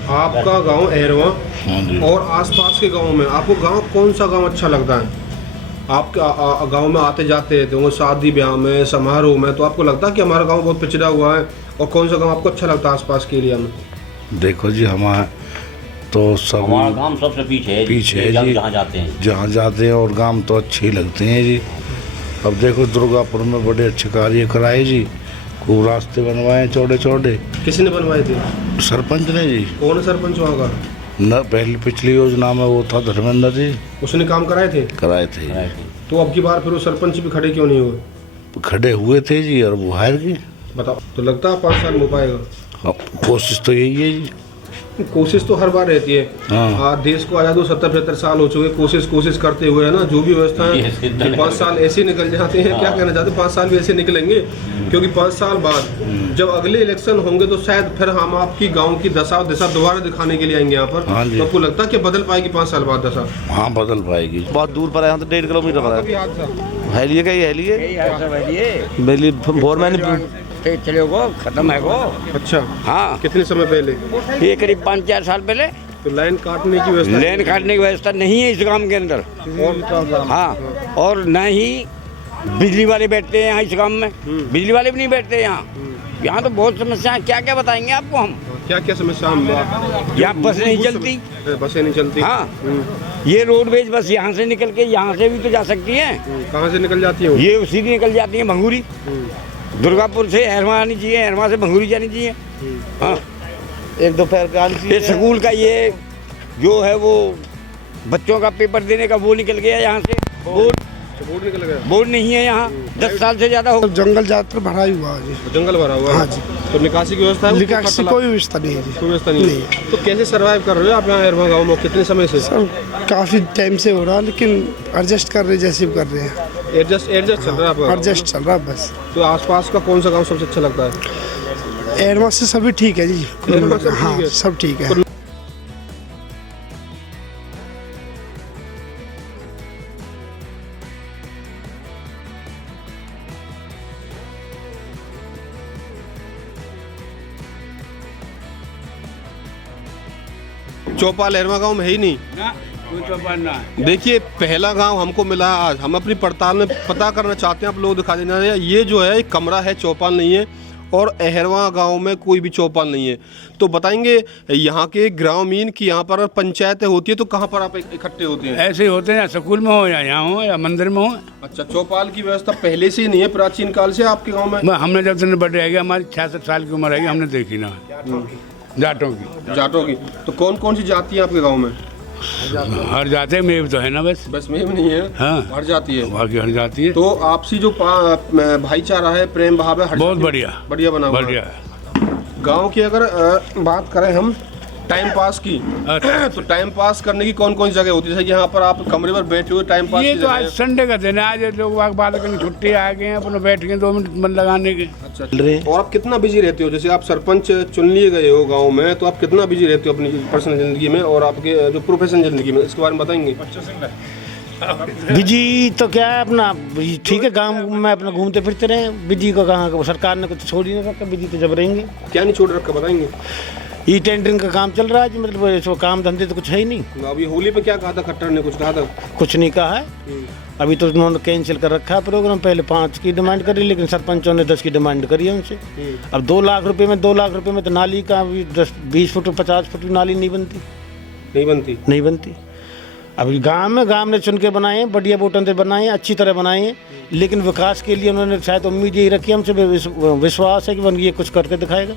आपका गांव अहरवा और आसपास के गांव में आपको गांव कौन सा गांव अच्छा लगता है? आप गांव में आते जाते रहते होंगे शादी ब्याह में, समारोह में, तो आपको लगता है कि हमारा गांव बहुत पिछड़ा हुआ है? और कौन सा गांव आपको अच्छा लगता है आसपास के एरिया में? देखो जी, हमारा तो सब हमारा गांव सबसे पीछे है जी। जहाँ जाते हैं और गांव तो अच्छे लगते हैं जी। अब देखो दुर्गापुर में बड़े अच्छे कार्य कराए जी, खूब रास्ते बनवाए चौड़े चौड़े। किसी ने बनवाए थे? सरपंच ने जी। कौन है सरपंच वहाँ का? न पहले पिछली योजना में वो था धर्मेंद्र जी। उसने काम कराए थे? कराए थे। तो अब की बार फिर वो सरपंच भी खड़े क्यों नहीं हुए? खड़े हुए थे जी और वो हार गए। बताओ, तो लगता है 5 साल में हो पाएगा? कोशिश तो यही है जी। कोशिश तो हर बार रहती है। हाँ, देश को आज़ाद 70-75 साल हो चुके, कोशिश करते हुए, है ना, जो भी व्यवस्था है 5 साल ऐसे निकल जाते हैं। क्या कहना चाहते हैं? 5 साल भी ऐसे निकलेंगे क्योंकि 5 साल बाद जब अगले इलेक्शन होंगे तो शायद फिर हम आपकी गांव की दशा और दिशा दोबारा दिखाने के लिए आएंगे यहाँ पर। तो आपको लगता है कि बदल पाएगी 5 साल बाद दशा? हाँ, बदल पाएगी। बहुत दूर पर है, तो 1.5 किलोमीटर पर है। हेलिए का ही फोरमैन चले गो, खत्म है वो। अच्छा, हाँ। कितने समय पहले? ये करीब 5-4 साल पहले। तो लाइन काटने की व्यवस्था? लाइन काटने की व्यवस्था नहीं है इस गांव के अंदर। हाँ, और न ही बिजली वाले बैठते हैं यहाँ इस गांव में। बिजली वाले भी नहीं बैठते यहाँ तो बहुत समस्या है। क्या क्या बताएंगे आपको हम? क्या क्या समस्या? यहाँ बस नहीं चलती। बसें नहीं चलती? हाँ, ये रोडवेज बस यहाँ से निकल के यहाँ से भी तो जा सकती है। कहाँ से निकल जाती है? ये उसी की निकल जाती है भंगूरी। दुर्गापुर से अहरवा आनी चाहिए, अहरवा से भंगूरी जानी चाहिए। हाँ, एक दोपहर का आनी चाहिए। स्कूल का ये जो है वो बच्चों का पेपर देने का वो निकल गया यहाँ से। बोर्ड निकल गया? बोर्ड नहीं है यहाँ, 10 साल से ज़्यादा हो। जंगल ज्यादातर भरा ही हुआ है। जंगल भरा हुआ है? हाँ जी। तो निकासी की व्यवस्था है? निकासी कोई व्यवस्था नहीं है जी। कोई व्यवस्था नहीं है। तो कैसे सर्वाइव कर रहे हो आप यहाँ अहरवा गाँव में? कितने समय से? सर काफ़ी टाइम से हो रहा है, लेकिन एडजस्ट कर रहे जैसे भी कर रहे हैं। एडजस्ट चल रहा है? एडजस्ट चल रहा है बस। तो आसपास का कौन सा गांव सबसे अच्छा लगता है? एहरवा से सभी ठीक है जी। हाँ, सब ठीक है। चौपाल अहरवा गांव में है ही नहीं। देखिए पहला गांव हमको मिला है आज, हम अपनी पड़ताल में पता करना चाहते हैं, आप लोग दिखा देना। ये जो है एक कमरा है, चौपाल नहीं है, और अहरवा गांव में कोई भी चौपाल नहीं है। तो बताएंगे यहाँ के ग्रामीण की यहाँ पर पंचायतें होती है तो कहाँ पर आप इकट्ठे होते हैं? ऐसे ही होते हैं, स्कूल में हो या यहाँ हो या मंदिर में हो। अच्छा, चौपाल की व्यवस्था पहले से ही नहीं है, प्राचीन काल से आपके गाँव में? हमने जब दिन बड़े आएगी, हमारी 66 साल की उम्र आएगी, हमने देखी ना। जाटों की। तो कौन कौन सी जाति है आपके गाँव में? हर जाते में तो है ना, बस में नहीं है। हाँ, हर जाती है, बाकी हर जाती है। तो आपसी जो भाईचारा है, प्रेम भाव है, बहुत बढ़िया बना हुआ बढ़िया है। गांव की अगर बात करें हम टाइम पास की, तो टाइम पास करने की कौन कौन सी जगह होती है? जैसे यहाँ पर आप कमरे पर बैठे हुए टाइम पास ये तो आज संडे का दिन है, आज लोग बात करने छुट्टी आ गए हैं, अपने बैठ गए 2 मिनट मन लगाने के। अच्छा, और आप कितना बिजी रहते हो? जैसे आप सरपंच चुन लिए गए हो गांव में, तो आप कितना बिजी रहते हो अपनी पर्सनल जिंदगी में और आपके जो प्रोफेशनल जिंदगी में, इसके बारे में बताएंगे? बिजी तो क्या है, अपना ठीक है, गांव में अपना घूमते फिरते रहे। बिजी को कहाँ, सरकार ने कुछ छोड़ ही नहीं रखा, बिजी तो जब रहेंगे। क्या नहीं छोड़ रखा बताएंगे? ई टेंडरिंग का काम चल रहा है, मतलब इसको काम धंधे तो कुछ है ही नहीं। अभी होली पे क्या कहा था खट्टर ने? कुछ कहा था? कुछ नहीं कहा है, अभी तो उन्होंने कैंसिल कर रखा है प्रोग्राम। पहले 5 की डिमांड करी, लेकिन सरपंचों ने 10 की डिमांड करी है उनसे। अब 2 लाख रुपए में तो नाली का 20 फुट 50 फुट की नाली नहीं बनती। अभी गांव ने चुन के बनाए हैं, बढ़िया बोटन से बनाए हैं, अच्छी तरह बनाए हैं, लेकिन विकास के लिए उन्होंने शायद उम्मीद यही रखी, हमसे विश्वास है कि ये कुछ करके दिखाएगा।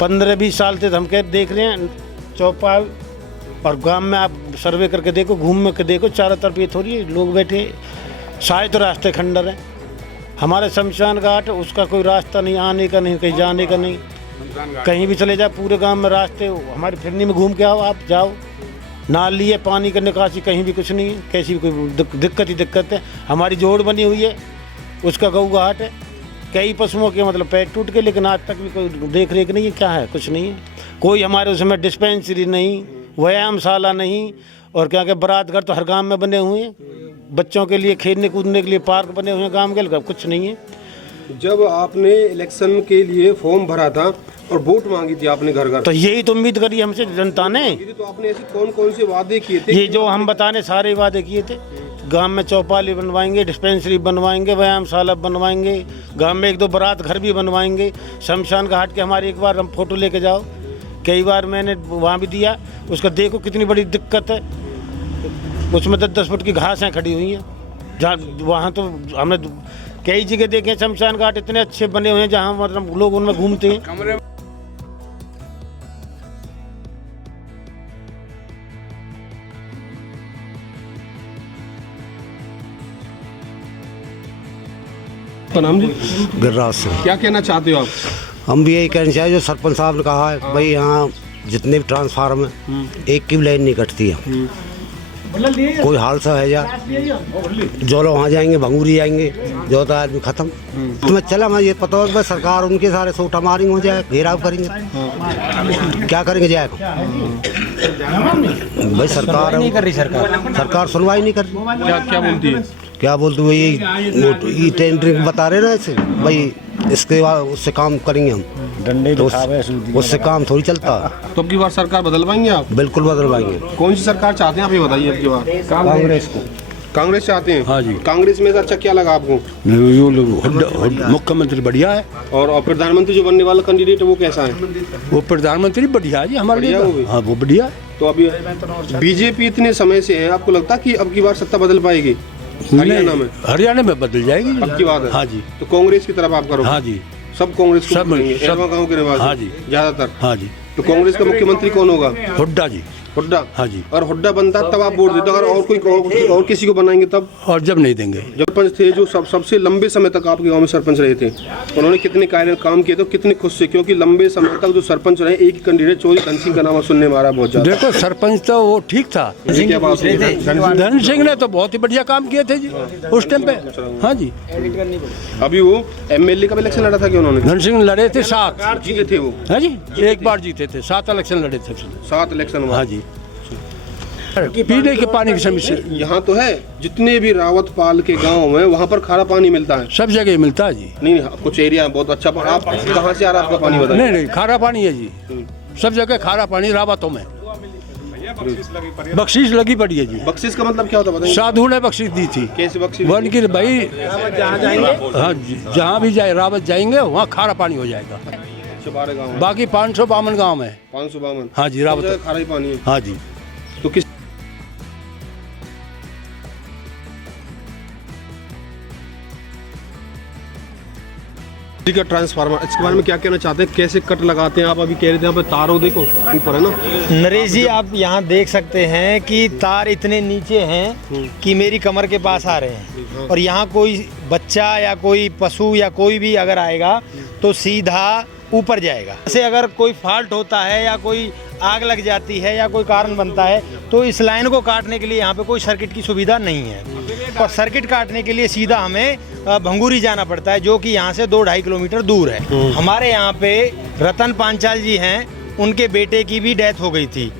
15-20 साल से हम कह देख रहे हैं चौपाल, और गांव में आप सर्वे करके देखो, घूम के देखो, चारों तरफ ये थोड़ी लोग बैठे, सारे तो रास्ते खंडर हैं। हमारे शमशान घाट, उसका कोई रास्ता नहीं, आने का नहीं, कहीं जाने का नहीं, कहीं भी चले जाओ पूरे गांव में रास्ते। हमारी फिरनी में घूम के आओ, आप जाओ, नाली है, पानी का निकासी कहीं भी कुछ नहीं है, कैसी भी कोई दिक्कत है। हमारी जोड़ बनी हुई है, उसका गऊ घाट है, कई पशुओं के मतलब पैर टूट के, लेकिन आज तक भी कोई देख रेख नहीं है। क्या है? कुछ नहीं है। कोई हमारे उसमें डिस्पेंसरी नहीं, व्यायामशाला नहीं, और क्या बारात घर तो हर गांव में बने हुए हैं, बच्चों के लिए खेलने कूदने के लिए पार्क बने हुए हैं गांव के, कुछ नहीं है। जब आपने इलेक्शन के लिए फॉर्म भरा था और वोट मांगी थी आपने घर घर, तो यही तो उम्मीद करी हमसे जनता ने। तो आपने ऐसे कौन कौन से वादे किए थे? ये जो हम बताने सारे वादे किए थे, गांव में चौपाली बनवाएंगे, डिस्पेंसरी बनवाएंगे, व्यायामशाला बनवाएंगे, गांव में 1-2 बारात घर भी बनवाएंगे, शमशान घाट के हमारे एक बार हम फोटो लेके जाओ, कई बार मैंने वहाँ भी दिया, उसका देखो कितनी बड़ी दिक्कत है, उसमें 10-10 फुट की घासें खड़ी हुई हैं। जहाँ वहाँ तो हमने कई जगह देखे शमशान घाट इतने अच्छे बने हुए हैं जहाँ मतलब लोग उनमें घूमते हैं। नाम जी? गिरिराज से। क्या कहना चाहते हो आप? हम भी यही कहना चाहिए जो सरपंच साहब ने कहा है, भाई यहाँ जितने भी ट्रांसफार्म है, एक की भी लाइन नहीं कटती है, कोई हादसा है जा जो लोग वहाँ जाएंगे, भंगूरी जाएंगे, जो होता है आदमी खत्म। तो मैं चला, मैं ये पता हो सरकार उनके सारे सोटा मारेंगे, हो जाए घेराव करेंगे, क्या करेंगे जाए भाई? सरकार नहीं कर रही, सरकार सुनवाई नहीं कर रही। क्या बोलती है? क्या बोलते हो? यही टेंडरिंग बता रहे ना ऐसे, भाई इसके बाद उससे काम करेंगे हम, डंडे तो उससे काम थोड़ी चलता। तो अब की बार सरकार बदलवाएंगे आप? बिल्कुल बदलवाएंगे। कौन सी सरकार चाहते हैं आप ये बताइए? अब की बार कांग्रेस को। कांग्रेस चाहते हैं? हाँ जी। कांग्रेस में से अच्छा क्या लगा आपको? मुख्यमंत्री बढ़िया है, और प्रधानमंत्री जो बनने वाला कैंडिडेट है वो कैसा है? वो प्रधानमंत्री बढ़िया है जी हमारे लिए। हाँ वो बढ़िया। तो अभी बीजेपी इतने समय से है, आपको लगता है कि अब की बार सत्ता बदल पाएगी? हरियाणा में बदल जाएगी अब की बात है। हाँ जी। तो कांग्रेस की तरफ आप करो? हाँ जी, सब कांग्रेस को सब गाँव के निवासी? हाँ जी, ज्यादातर। हाँ जी। तो कांग्रेस का मुख्यमंत्री कौन होगा? हुड्डा जी। हुड्डा? हाँ जी। और हुड्डा बनता तब आप वोट देते, अगर और कोई और किसी को बनाएंगे तब? और जब नहीं देंगे। जब सरपंच थे जो सबसे लंबे समय तक आपके गांव में सरपंच रहे थे, उन्होंने कितने काम किए थे, कितने खुश से? क्योंकि लंबे समय तक जो सरपंच रहे, एक ही कैंडिडेट चौधरी धन सिंह का नाम सुनने में आ रहा बहुत ज्यादा। देखो सरपंच तो वो ठीक था, क्या बात है? धन सिंह ने तो बहुत ही बढ़िया काम किए थे जी उस टाइम पे। हाँ जी। अभी वो एमएलए का इलेक्शन लड़ा था कि उन्होंने? धन सिंह लड़े थे 7 जीते थे वो। हाँ जी, एक बार जीते थे, 7 इलेक्शन लड़े थे। 7 इलेक्शन? हाँ जी। पीने के पानी की समस्या यहाँ तो है, जितने भी रावत पाल के गांव हैं वहाँ पर खारा पानी मिलता है? सब जगह मिलता है जी। नहीं, कुछ एरिया बहुत अच्छा। आप कहाँ से आ रहा है आपका पानी बताइए? नहीं, खारा पानी है जी, सब जगह खारा पानी रावतों में। बख्शीश लगी पड़ी है जी। बख्शीश का मतलब क्या होता है बताइए? साधु ने बख्शीश दी थी। कैसे बख्शीश? वन की भाई हाँ जहाँ भी जाए रावत जाएंगे वहाँ खारा पानी हो जाएगा। 12 गाँव, बाकी 552 गाँव है। 552। हाँ जी रावत खारा ही पानी है। हाँ जी। तो किस का ट्रांसफार्मर, इसके बारे में क्या कहना चाहते हैं? कैसे कट लगाते हैं आप? अभी कह रहे थे यहाँ पे तारों देखो ऊपर है ना नरेश जी, आप यहाँ देख सकते हैं कि तार इतने नीचे हैं कि मेरी कमर के पास आ रहे हैं, और यहाँ कोई बच्चा या कोई पशु या कोई भी अगर आएगा तो सीधा ऊपर जाएगा। जैसे अगर कोई फॉल्ट होता है या कोई आग लग जाती है या कोई कारण बनता है तो इस लाइन को काटने के लिए यहाँ पे कोई सर्किट की सुविधा नहीं है, और सर्किट काटने के लिए सीधा हमें भंगूरी जाना पड़ता है, जो कि यहाँ से 2-2.5 किलोमीटर दूर है। हमारे यहाँ पे रतन पांचाल जी हैं, उनके बेटे की भी डेथ हो गई थी।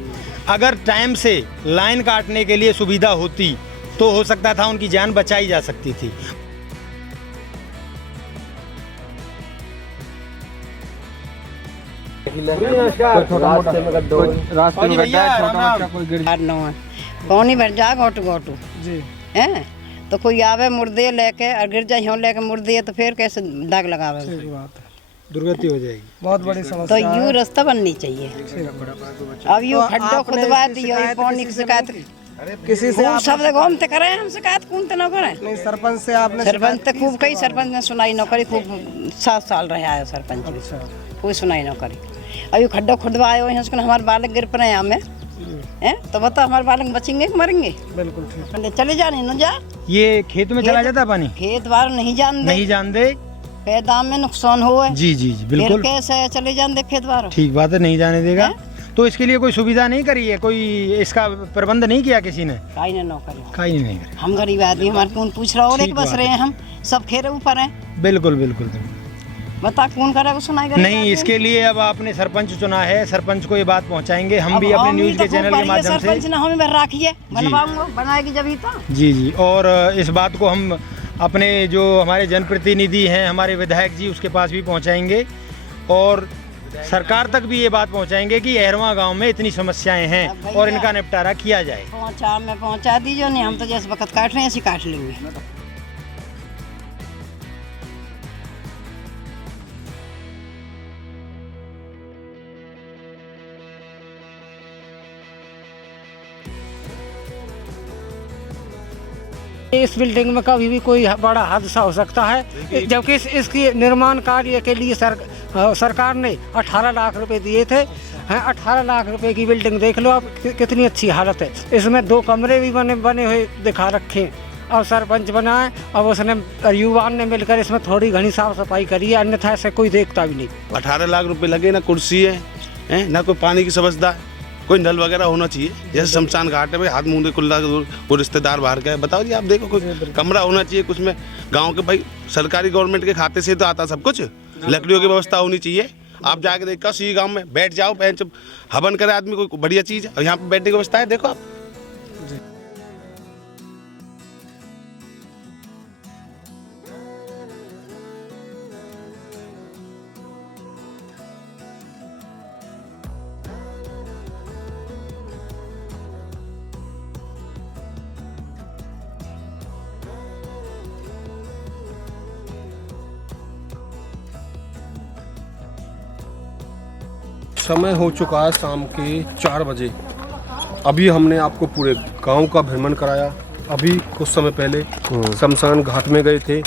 अगर टाइम से लाइन काटने के लिए सुविधा होती तो हो सकता था उनकी जान बचाई जा सकती थी। पानी भर जा गोटू गोटू जी है, तो कोई आवे मुर्दे लेके और गिर जाए हों लेके मुर्दे, तो फिर कैसे दाग लगावे? दुर्गति हो जाएगी, बहुत बड़ी समस्या। तो यूँ रास्ता बननी चाहिए। अब यूँ खड्डा खुदवा दियो, पानी की शिकायत किसी से खूब शब्द घूमते करें, हम शिकायत कौन तो न करें? नहीं, सरपंच से आपने सरपंच तो खूब कई सरपंच ने सुनाई न करी, खूब 7 साल रहे आए सरपंच, कोई सुनाई न करी। अभी खड्डा खुदवाए हुए हैं, उसको हमारे बालक गिर पड़े हमें हैं, तो बता हमारे बालक बचेंगे कि मरेंगे? बिल्कुल ठीक। चले जाने न जा, ये खेत में चला जाता है पानी, खेत बार नहीं जान दे पैदाम में नुकसान हुआ। जी जी जी बिल्कुल, कैसे चले जान दे खेत बार? ठीक बात है, नहीं जाने देगा। तो इसके लिए कोई सुविधा नहीं करी है, कोई इसका प्रबंध नहीं किया किसी ने? काई ने न करी, काई नहीं करी। हम गरीब आदमी, हमारे कौन पूछ रहा, और एक बस रहे हैं हम, सब खेरे ऊपर हैं। बिल्कुल बिल्कुल, बता कौन करेगा सुनाई? नहीं, इसके लिए अब आपने सरपंच चुना है, सरपंच को ये बात पहुंचाएंगे हम भी अपने न्यूज के चैनल के माध्यम से। सरपंच ने हमें राखिए, बनाएगी जब ही तो। जी जी, और इस बात को हम अपने जो हमारे जनप्रतिनिधि हैं, हमारे विधायक जी, उसके पास भी पहुंचाएंगे, और सरकार तक भी ये बात पहुंचाएंगे कि अहरवा गांव में इतनी समस्याएं हैं और इनका निपटारा किया जाए। पहुंचा दीजिए, नहीं हम तो जैसे वक्त काट रहे हैं ऐसे काट लेंगे। इस बिल्डिंग में कभी भी कोई बड़ा हादसा हो सकता है, जबकि इसकी निर्माण कार्य के लिए सरकार ने 18 लाख रुपए दिए थे। 18 लाख रुपए की बिल्डिंग देख लो अब कितनी अच्छी हालत है। इसमें 2 कमरे भी बने हुए दिखा रखे, और सरपंच बनाए, और उसने युवान ने मिलकर इसमें थोड़ी घनी साफ सफाई करी है, अन्यथा ऐसे कोई देखता भी नहीं। 18 लाख रुपए लगे, ना कुर्सी है ना कोई पानी की सुविधा है, कोई नल वगैरह होना चाहिए। जैसे शमशान घाट है भाई, हाथ मुंह कुल्ला कोई रिश्तेदार बाहर का है, बताओ जी आप देखो, कोई कमरा होना चाहिए कुछ में। गांव के भाई सरकारी गवर्नमेंट के खाते से तो आता सब कुछ, लकड़ियों की व्यवस्था होनी चाहिए। आप जाके देखो सी गांव में बैठ जाओ, हवन करे आदमी, कोई बढ़िया चीज़ है, और यहाँ पे बैठने की व्यवस्था है, देखो आप। समय हो चुका है शाम के 4 बजे। अभी हमने आपको पूरे गांव का भ्रमण कराया। अभी कुछ समय पहले शमशान घाट में गए थे,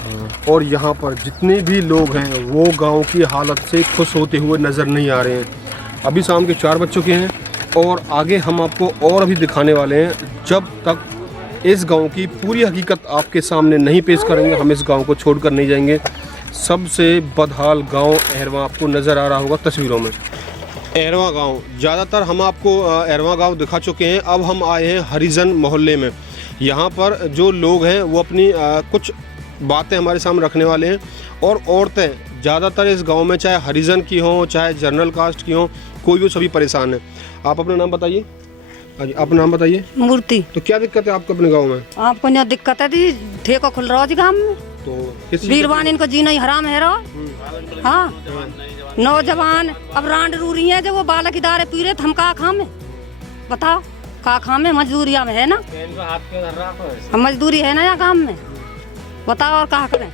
और यहाँ पर जितने भी लोग हैं वो गांव की हालत से खुश होते हुए नज़र नहीं आ रहे हैं। अभी शाम के 4 बज चुके हैं, और आगे हम आपको और अभी दिखाने वाले हैं। जब तक इस गांव की पूरी हकीकत आपके सामने नहीं पेश करेंगे, हम इस गांव को छोड़कर नहीं जाएंगे। सबसे बदहाल गांव अहरवा आपको नज़र आ रहा होगा तस्वीरों में। अहरवा गांव, ज़्यादातर हम आपको अहरवा गांव दिखा चुके हैं। अब हम आए हैं हरिजन मोहल्ले में। यहाँ पर जो लोग हैं वो अपनी कुछ बातें हमारे सामने रखने वाले हैं, और औरतें ज़्यादातर इस गांव में, चाहे हरिजन की हों चाहे जनरल कास्ट की हों, कोई भी, सभी परेशान हैं। आप अपना नाम बताइए। अपना नाम बताइए। मूर्ति। तो क्या दिक्कत है आपको अपने गाँव में? आपको यहाँ दिक्कत है जी, ठेका खुल रहा है जी गाँव में, तो वीरवान इनको जीना ही हराम है रो। हाँ, नौजवान अब रांड रूरी हैं, जब वो बालक इदारे पी रहे तो हम कहा खामे, बताओ। का काम है, मजदूरिया में है ना, हम मजदूरी है ना यहाँ काम में, बताओ और कहा करें।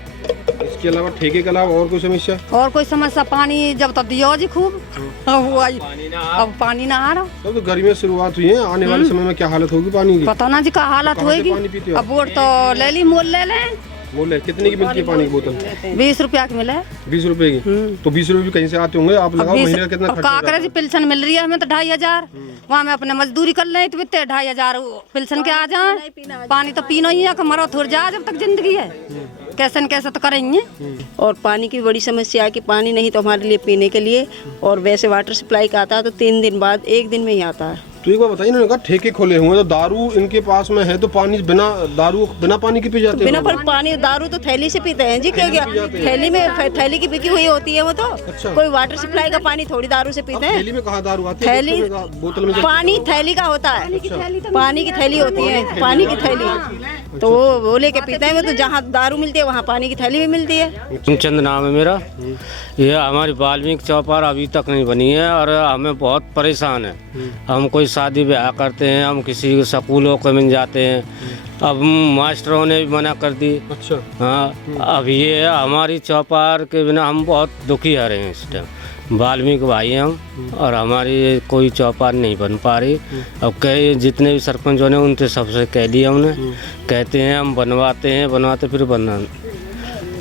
इसके अलावा ठेके के अलावा और कोई समस्या? और कोई समस्या? पानी जब तक दियो जी खूब, अब पानी ना आ रहा। तो गर्मी में शुरुआत हुई है, आने वाले समय में क्या हालत होगी पानी की? पता ना जी क्या हालत होगी। अब वोट तो ले ली, मोल ले लें। बोले कितने की मिलती है पानी की बोतल? 20 रुपया की मिले। 20 रुपए की? तो 20 रुपए भी कहीं से आते होंगे, आप लगाओ महीने का कितना खर्चा? का करे जी, पेंशन मिल रही है हमें तो 2500, वहाँ में अपने मजदूरी कर लें तो 2500 पेंशन के आ जाए। पानी तो पीना ही है, मरो थोड़ जाए जब तक जिंदगी है, कैसे न कैसे तो करेंगे। और पानी की बड़ी समस्या है कि पानी नहीं तो हमारे लिए पीने के लिए, और वैसे वाटर सप्लाई का आता है तो 3 दिन बाद 1 दिन में ही आता है। तो एक बार बताइए, इन्होंने कहा ठेके खोले हुए, तो दारू इनके पास में है तो पानी बिना पानी के पी जाते हैं? बिना पानी, दारू तो थैली से पीते हैं जी, क्या थैली में, थैली की बिकी हुई होती है वो तो। अच्छा। कोई वाटर सप्लाई का पानी थोड़ी दारू से पीते हैं। थैली में कहाँ दारू आती है? थैली बोतल में पानी थैली का होता है, पानी की थैली होती है, पानी की थैली तो वो लेके पीते हैं। वो तो जहाँ दारू मिलती है वहाँ पानी की थैली भी मिलती है। चंद नाम है मेरा। ये हमारी वाल्मीकि चौपाल अभी तक नहीं बनी है और हमें बहुत परेशान है। हम कोई शादी ब्याह करते हैं, हम किसी स्कूलों को मिल जाते हैं, अब मास्टरों ने भी मना कर दी। अच्छा। हाँ, अब ये हमारी चौपाल के बिना हम बहुत दुखी आ रहे हैं इस टाइम। वाल्मीकि भाई हैं हम, और हमारी कोई चौपाल नहीं बन पा रही। अब कई जितने भी सरपंचों ने उनसे सबसे कह दिया हमने, कहते हैं हम बनवाते फिर बना।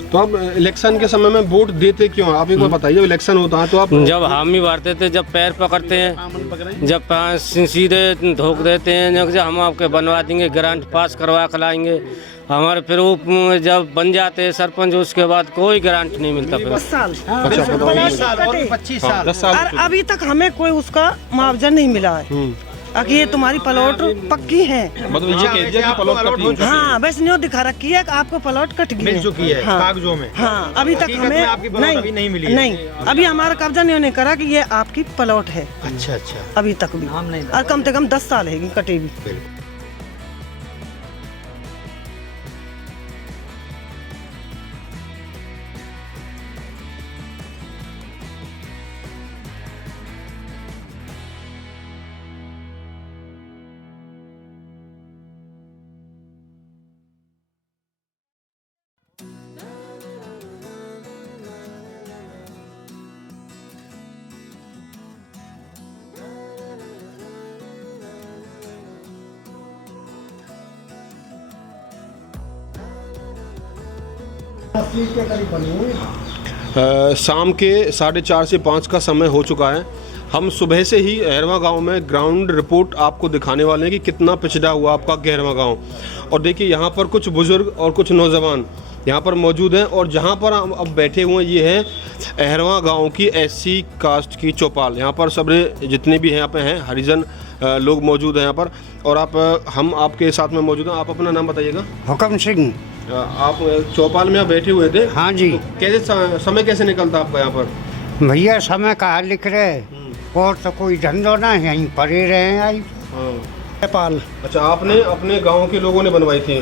तो आप इलेक्शन के समय में वोट देते क्यों? आप एक बार बताइए, जब इलेक्शन होता है तो आप? जब हम ही भरते थे, जब पैर पकड़ते हैं, जब सीधे धोख देते हैं, जब हम आपके बनवा देंगे, ग्रांट पास करवा कर लाएंगे, हमारे फिर वो जब बन जाते हैं सरपंच, उसके बाद कोई ग्रांट नहीं मिलता। फिर 10 साल, 25 साल, और अभी तक हमें कोई उसका मुआवजा नहीं मिला है। अगर ये तुम्हारी प्लॉट पक्की है, मतलब ये कह दिया कि प्लॉट कटी है। हाँ, बस न्यू दिखा रखी है कि आपको प्लॉट कट गई मिल चुकी है। हाँ, कागजों में। हाँ, अभी तक हमें नहीं मिली। नहीं, अभी हमारा कब्जा नहीं करा कि ये आपकी प्लॉट है। अच्छा। अभी तक भी, और कम से कम 10 साल है कटी भी। शाम के 4:30 से 5 का समय हो चुका है। हम सुबह से ही अहरवा गांव में ग्राउंड रिपोर्ट आपको दिखाने वाले हैं कि कितना पिछड़ा हुआ आपका गहरवा गांव। और देखिए, यहाँ पर कुछ बुजुर्ग और कुछ नौजवान यहाँ पर मौजूद हैं, और जहाँ पर हम अब बैठे हुए हैं ये है अहरवा गांव की SC कास्ट की चौपाल। यहाँ पर सब जितने भी हैं यहाँ पे हैं हरिजन लोग मौजूद हैं यहाँ पर। और हम आपके साथ में मौजूद हैं। आप अपना नाम बताइएगा। हुक्म सिंह। आप चौपाल में आप बैठे हुए थे? हाँ जी। तो कैसे समय कैसे निकलता आपका यहाँ पर? भैया समय कहाँ लिख रहे, और तो कोई धंधो ना है, यहीं पड़े रहे हैं। आई नेपाल। अच्छा, आपने अपने गांव के लोगों ने बनवाई थी?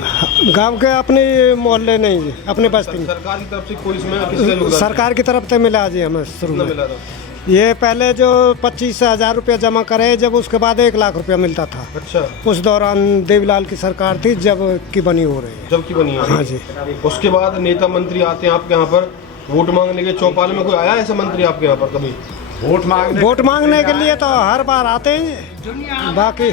गांव के अपने मोहल्ले नहीं, अपने बस्ती में। सरकार की तरफ से कोई इसमें किससे सरकार की तरफ से मिला जी हमें शुरू में। मिला था? ये पहले जो 25,000 रुपया जमा करे, जब उसके बाद 1 लाख रुपया मिलता था। अच्छा। उस दौरान देवीलाल की सरकार थी, जब की बनी हो रही है। जब की बनी है? हाँ जी। उसके बाद नेता मंत्री आते हैं आपके यहाँ पर वोट मांगने के। चौपाल में कोई आया ऐसा मंत्री आपके यहाँ पर कभी वोट मांगने के लिए? तो हर बार आते हैं, बाकी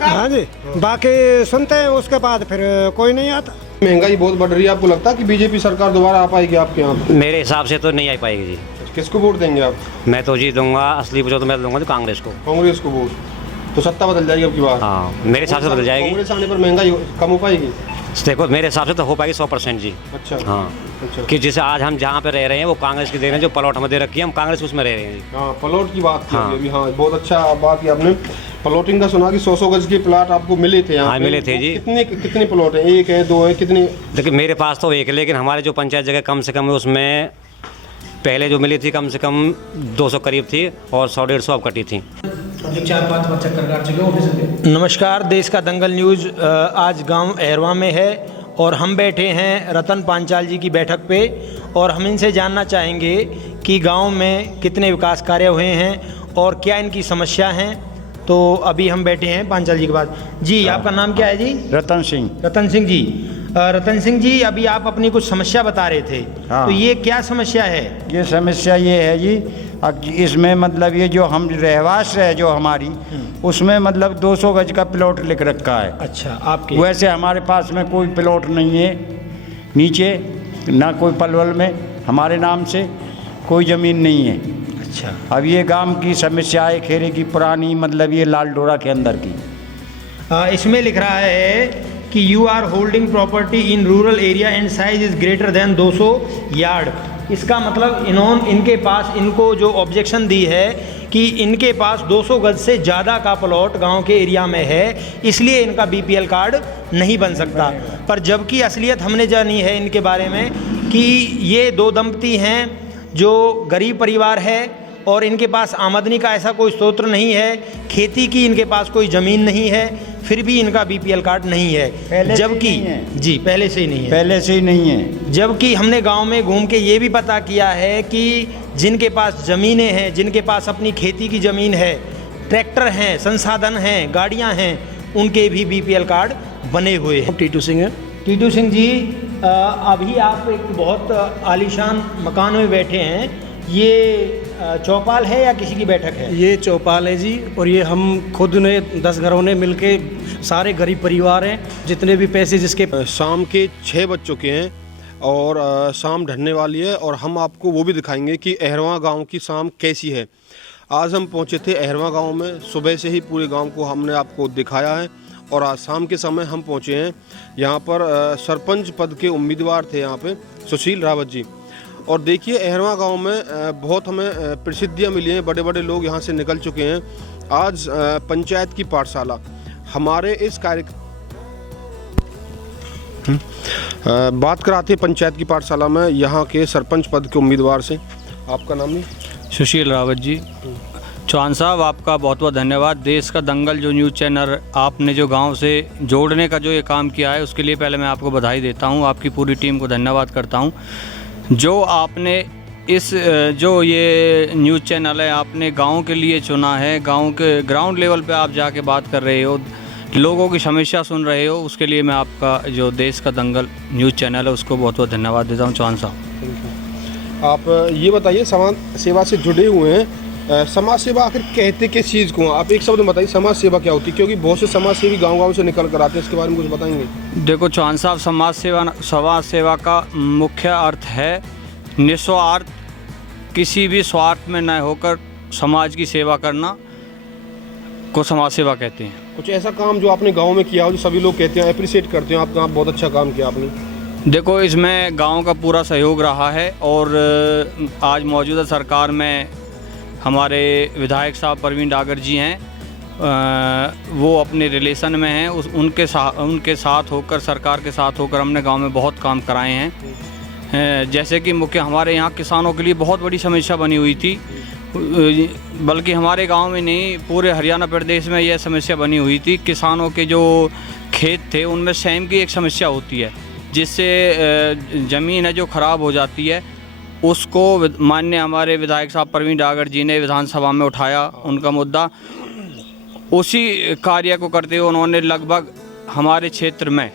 हाँ जी, बाकी सुनते हैं, उसके बाद फिर कोई नहीं आता। महंगाई बहुत बढ़ रही है, आपको लगता है कि बीजेपी सरकार दोबारा आ पाएगी आपके यहाँ? मेरे हिसाब से तो नहीं आ पाएगी जी। किसको वोट देंगे आप? मैं तो जी दूंगा, असली पूछो तो मैं दूंगा तो कांग्रेस को। कांग्रेस को वोट? तो सत्ता बदल जाएगी अब की बार? हाँ, मेरे हिसाब से बदल जाएगी। कांग्रेस आने पर महंगाई कम हो पाएगी? देखो, मेरे हिसाब से तो हो पाएगी 100% जी। अच्छा। हाँ। अच्छा। कि जैसे आज हम जहाँ पे रह रहे हैं वो कांग्रेस की दे रहे हैं, जो प्लॉट हमें दे रखी है, हम कांग्रेस उसमें रह रहे हैं जी। हाँ, प्लॉट की बात की अभी। हाँ, बहुत अच्छा बात की आपने। प्लॉटिंग का सुना कि 100 गज के प्लाट आपको मिले थे यहाँ? हाँ, मिले थे जी। कितने प्लॉट हैं? 1 है, 2 है, कितने? देखिए, मेरे पास तो 1 है, लेकिन हमारे जो पंचायत जगह कम से कम उसमें पहले जो मिली थी कम से कम 200 करीब थी, और 100-150 अब कटी थी। नमस्कार, देश का दंगल न्यूज़ आज गांव अहरवा में है, और हम बैठे हैं रतन पांचाल जी की बैठक पे, और हम इनसे जानना चाहेंगे कि गांव में कितने विकास कार्य हुए हैं और क्या इनकी समस्या हैं। तो अभी हम बैठे हैं पांचाल जी के पास। जी आपका नाम क्या है जी? रतन सिंह। रतन सिंह जी, रतन सिंह जी अभी आप अपनी कुछ समस्या बता रहे थे। हाँ। तो ये क्या समस्या है? ये समस्या ये है जी, इसमें मतलब ये जो हम रहवास है जो हमारी, उसमें मतलब 200 गज का प्लॉट लिख रखा है। अच्छा, आपके? वैसे हमारे पास में कोई प्लॉट नहीं है नीचे, ना कोई पलवल में हमारे नाम से कोई ज़मीन नहीं है। अच्छा। अब ये गांव की समस्या है, खेरे की पुरानी, मतलब ये लाल डोरा के अंदर की। इसमें लिख रहा है कि you are holding property in rural area and size is greater than 200 yard. इसका मतलब इनके पास, इनको जो ऑब्जेक्शन दी है कि इनके पास 200 गज से ज़्यादा का प्लॉट गांव के एरिया में है, इसलिए इनका बीपीएल कार्ड नहीं बन सकता। पर जबकि असलियत हमने जानी है इनके बारे में कि ये दो दंपति हैं जो गरीब परिवार है और इनके पास आमदनी का ऐसा कोई स्रोत नहीं है, खेती की इनके पास कोई ज़मीन नहीं है, फिर भी इनका बीपीएल कार्ड नहीं है। जबकि जी पहले से ही नहीं है, पहले से ही नहीं है। जबकि हमने गांव में घूम के ये भी पता किया है कि जिनके पास ज़मीनें हैं, जिनके पास अपनी खेती की ज़मीन है, ट्रैक्टर हैं, संसाधन हैं, गाड़ियां हैं, उनके भी बीपीएल कार्ड बने हुए हैं। टीटू सिंह है। टीटू सिंह जी, अभी आप एक बहुत आलीशान मकान में बैठे हैं, ये चौपाल है या किसी की बैठक है? ये चौपाल है जी, और ये हम खुद ने 10 घरों ने मिलके, सारे गरीब परिवार हैं, जितने भी पैसे जिसके। शाम के 6 बज चुके हैं और शाम ढलने वाली है और हम आपको वो भी दिखाएंगे कि अहरवा गांव की शाम कैसी है। आज हम पहुंचे थे अहरवा गांव में, सुबह से ही पूरे गांव को हमने आपको दिखाया है और आज शाम के समय हम पहुंचे हैं यहाँ पर। सरपंच पद के उम्मीदवार थे यहाँ पे सुशील रावत जी, और देखिए अहरवा गांव में बहुत हमें प्रसिद्धियाँ मिली हैं, बड़े बड़े लोग यहाँ से निकल चुके हैं। आज पंचायत की पाठशाला हमारे इस बात कराते हैं पंचायत की पाठशाला में यहाँ के सरपंच पद के उम्मीदवार से। आपका नाम नहीं? सुशील रावत जी। चौहान साहब आपका बहुत बहुत धन्यवाद। देश का दंगल जो न्यूज़ चैनल आपने जो गांव से जोड़ने का जो ये काम किया है, उसके लिए पहले मैं आपको बधाई देता हूं, आपकी पूरी टीम को धन्यवाद करता हूं। जो आपने इस जो ये न्यूज़ चैनल है आपने गांव के लिए चुना है, गांव के ग्राउंड लेवल पे आप जाके बात कर रहे हो, लोगों की समस्या सुन रहे हो, उसके लिए मैं आपका जो देश का दंगल न्यूज़ चैनल है उसको बहुत बहुत धन्यवाद देता हूँ। चौहान साहब आप ये बताइए, समाज सेवा से जुड़े हुए हैं, समाज सेवा आखिर कहते किस चीज़ को? आप एक शब्द में बताइए समाज सेवा क्या होती है, क्योंकि बहुत से समाज सेवी गाँव से निकल कर आते हैं, इसके बारे में कुछ बताएंगे? देखो चौहान साहब, समाज सेवा का मुख्य अर्थ है निस्वार्थ, किसी भी स्वार्थ में न होकर समाज की सेवा करना को समाज सेवा कहते हैं। कुछ ऐसा काम जो आपने गांव में किया हो जो सभी लोग कहते हैं, अप्रिशिएट करते हैं, आपका बहुत अच्छा काम किया आपने? देखो इसमें गांव का पूरा सहयोग रहा है और आज मौजूदा सरकार में हमारे विधायक साहब प्रवीण डागर जी हैं, वो अपने रिलेशन में हैं, उनके साथ होकर, सरकार के साथ होकर हमने गांव में बहुत काम कराए हैं। जैसे कि मुख्य हमारे यहाँ किसानों के लिए बहुत बड़ी समस्या बनी हुई थी, बल्कि हमारे गांव में नहीं पूरे हरियाणा प्रदेश में यह समस्या बनी हुई थी। किसानों के जो खेत थे उनमें सेम की एक समस्या होती है, जिससे ज़मीन है जो ख़राब हो जाती है, उसको माननीय हमारे विधायक साहब प्रवीण डागर जी ने विधानसभा में उठाया उनका मुद्दा। उसी कार्य को करते हुए उन्होंने लगभग हमारे क्षेत्र में,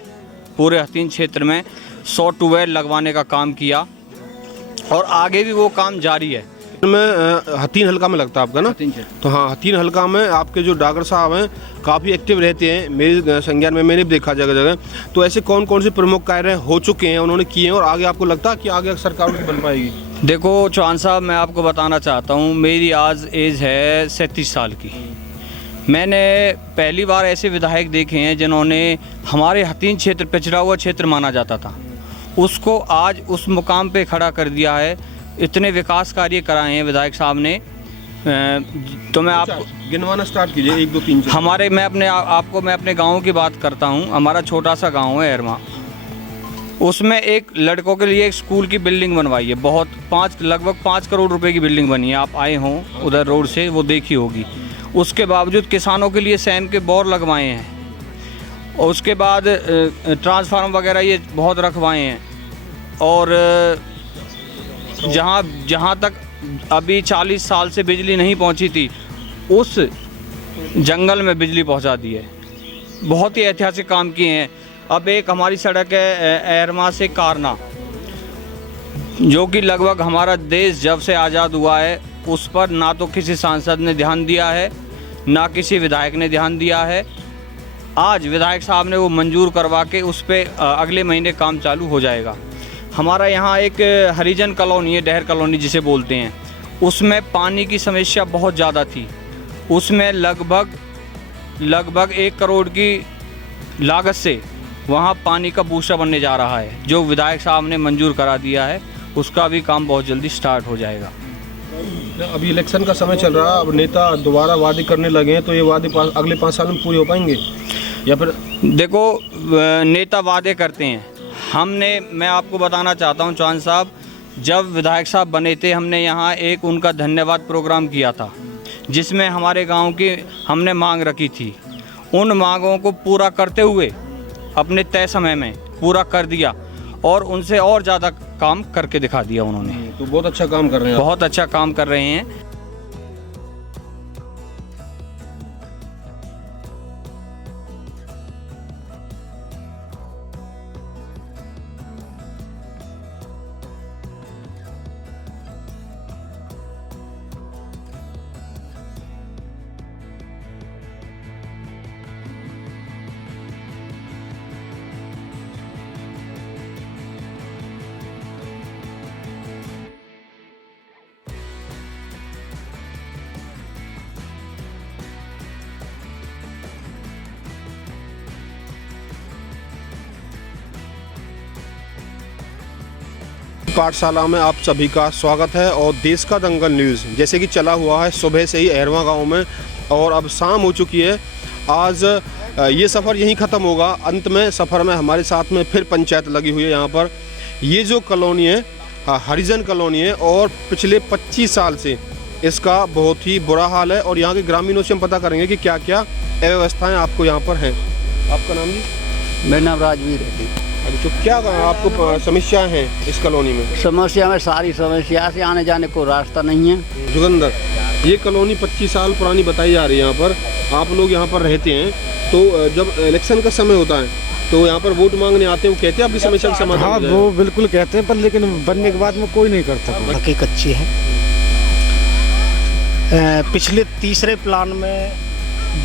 पूरे हथीन क्षेत्र में 100 ट्यूबवेल लगवाने का काम किया और आगे भी वो काम जारी है। में हथीन हल्का में लगता है आपका ना? तो हाँ, हथीन हल्का में आपके जो डागर साहब हैं काफ़ी एक्टिव रहते हैं, मेरे संज्ञान में मैंने भी देखा जगह जगह। तो ऐसे कौन कौन से प्रमुख कार्य हो चुके हैं, उन्होंने किए हैं, और आगे आपको लगता है कि आगे सरकार उनकी बन पाएगी? देखो चौहान साहब, मैं आपको बताना चाहता हूँ, मेरी आज एज है 37 साल की। मैंने पहली बार ऐसे विधायक देखे हैं जिन्होंने हमारे हथीन क्षेत्र, पिछड़ा हुआ क्षेत्र माना जाता था, उसको आज उस मुकाम पे खड़ा कर दिया है। इतने विकास कार्य कराए हैं विधायक साहब ने। तो मैं आपको गिनवाना स्टार्ट कीजिए, 1 2 3 4। हमारे मैं अपने गाँव की बात करता हूँ। हमारा छोटा सा गाँव है अहरवा, उसमें एक लड़कों के लिए एक स्कूल की बिल्डिंग बनवाई है, बहुत लगभग 5 करोड़ रुपए की बिल्डिंग बनी है। आप आए हों उधर रोड से, वो देखी होगी। उसके बावजूद किसानों के लिए सैम के बोर लगवाए हैं, और उसके बाद ट्रांसफार्मर वगैरह ये बहुत रखवाए हैं। और जहाँ तक अभी 40 साल से बिजली नहीं पहुँची थी, उस जंगल में बिजली पहुंचा दी है। बहुत ही ऐतिहासिक काम किए हैं। अब एक हमारी सड़क है अहरमा से कारना, जो कि लगभग हमारा देश जब से आज़ाद हुआ है उस पर ना तो किसी सांसद ने ध्यान दिया है, ना किसी विधायक ने ध्यान दिया है। आज विधायक साहब ने वो मंजूर करवा के उस पर अगले महीने काम चालू हो जाएगा। हमारा यहाँ एक हरिजन कॉलोनी है, डहर कॉलोनी जिसे बोलते हैं, उसमें पानी की समस्या बहुत ज़्यादा थी। उसमें लगभग 1 करोड़ की लागत से वहाँ पानी का बूस्टर बनने जा रहा है, जो विधायक साहब ने मंजूर करा दिया है। उसका भी काम बहुत जल्दी स्टार्ट हो जाएगा। अभी इलेक्शन का समय चल रहा है, अब नेता दोबारा वादे करने लगे हैं, तो ये वादे अगले 5 साल में पूरे हो पाएंगे या फिर? देखो, नेता वादे करते हैं। मैं आपको बताना चाहता हूं चौहान साहब, जब विधायक साहब बने थे हमने यहाँ एक उनका धन्यवाद प्रोग्राम किया था, जिसमें हमारे गांव की हमने मांग रखी थी। उन मांगों को पूरा करते हुए अपने तय समय में पूरा कर दिया और उनसे और ज़्यादा काम करके दिखा दिया उन्होंने। तो बहुत अच्छा काम कर रहे हैं। बहुत अच्छा काम कर रहे हैं। पाठशाला में आप सभी का स्वागत है और देश का दंगल न्यूज़ जैसे कि चला हुआ है सुबह से ही अहरवा गांव में, और अब शाम हो चुकी है। आज ये सफ़र यहीं ख़त्म होगा। अंत में सफ़र में हमारे साथ में फिर पंचायत लगी हुई है यहाँ पर। ये जो कॉलोनी है हरिजन कॉलोनी है और पिछले 25 साल से इसका बहुत ही बुरा हाल है, और यहाँ के ग्रामीणों से हम पता करेंगे कि क्या क्या अव्यवस्थाएँ आपको यहाँ पर हैं। आपका नाम जी? मेरा नाम राजवीर है। तो क्या आपको समस्या है इस कॉलोनी में? समस्या में सारी समस्या से आने जाने को रास्ता नहीं है। जुगंदर, ये कॉलोनी 25 साल पुरानी बताई जा रही है। यहाँ पर आप लोग यहाँ पर रहते हैं, तो जब इलेक्शन का समय होता है तो यहाँ पर वोट मांगने आते हैं, वो कहते हैं आपकी समस्या का समाधान? हाँ, वो बिल्कुल कहते हैं, पर लेकिन बनने के बाद में कोई नहीं करता। बाकी कच्ची है। पिछले तीसरे प्लान में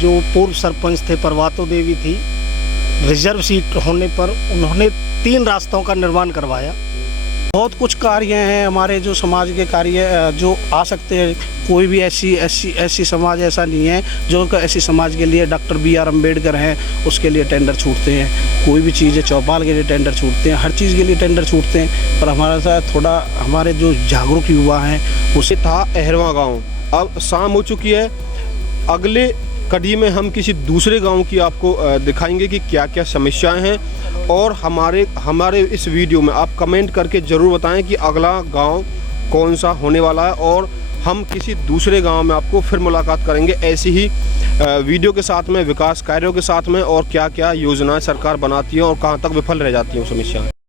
जो पूर्व सरपंच थे प्रभातो देवी थी, रिजर्व सीट होने पर उन्होंने 3 रास्तों का निर्माण करवाया। बहुत कुछ कार्य हैं हमारे जो समाज के कार्य जो आ सकते हैं। कोई भी ऐसी समाज ऐसा नहीं है जो ऐसी समाज के लिए डॉक्टर BR अम्बेडकर हैं उसके लिए टेंडर छूटते हैं। कोई भी चीज़ है चौपाल के लिए टेंडर छूटते हैं, हर चीज़ के लिए टेंडर छूटते हैं। पर हमारे साथ थोड़ा हमारे जो जागरूक युवा हैं उसे था अहरवा गाँव। अब शाम हो चुकी है। अगले कड़ी में हम किसी दूसरे गांव की आपको दिखाएंगे कि क्या क्या समस्याएं हैं, और हमारे इस वीडियो में आप कमेंट करके ज़रूर बताएं कि अगला गांव कौन सा होने वाला है, और हम किसी दूसरे गांव में आपको फिर मुलाकात करेंगे ऐसी ही वीडियो के साथ में, विकास कार्यों के साथ में, और क्या क्या योजनाएं सरकार बनाती है और कहां तक विफल रह जाती हैं समस्याएं।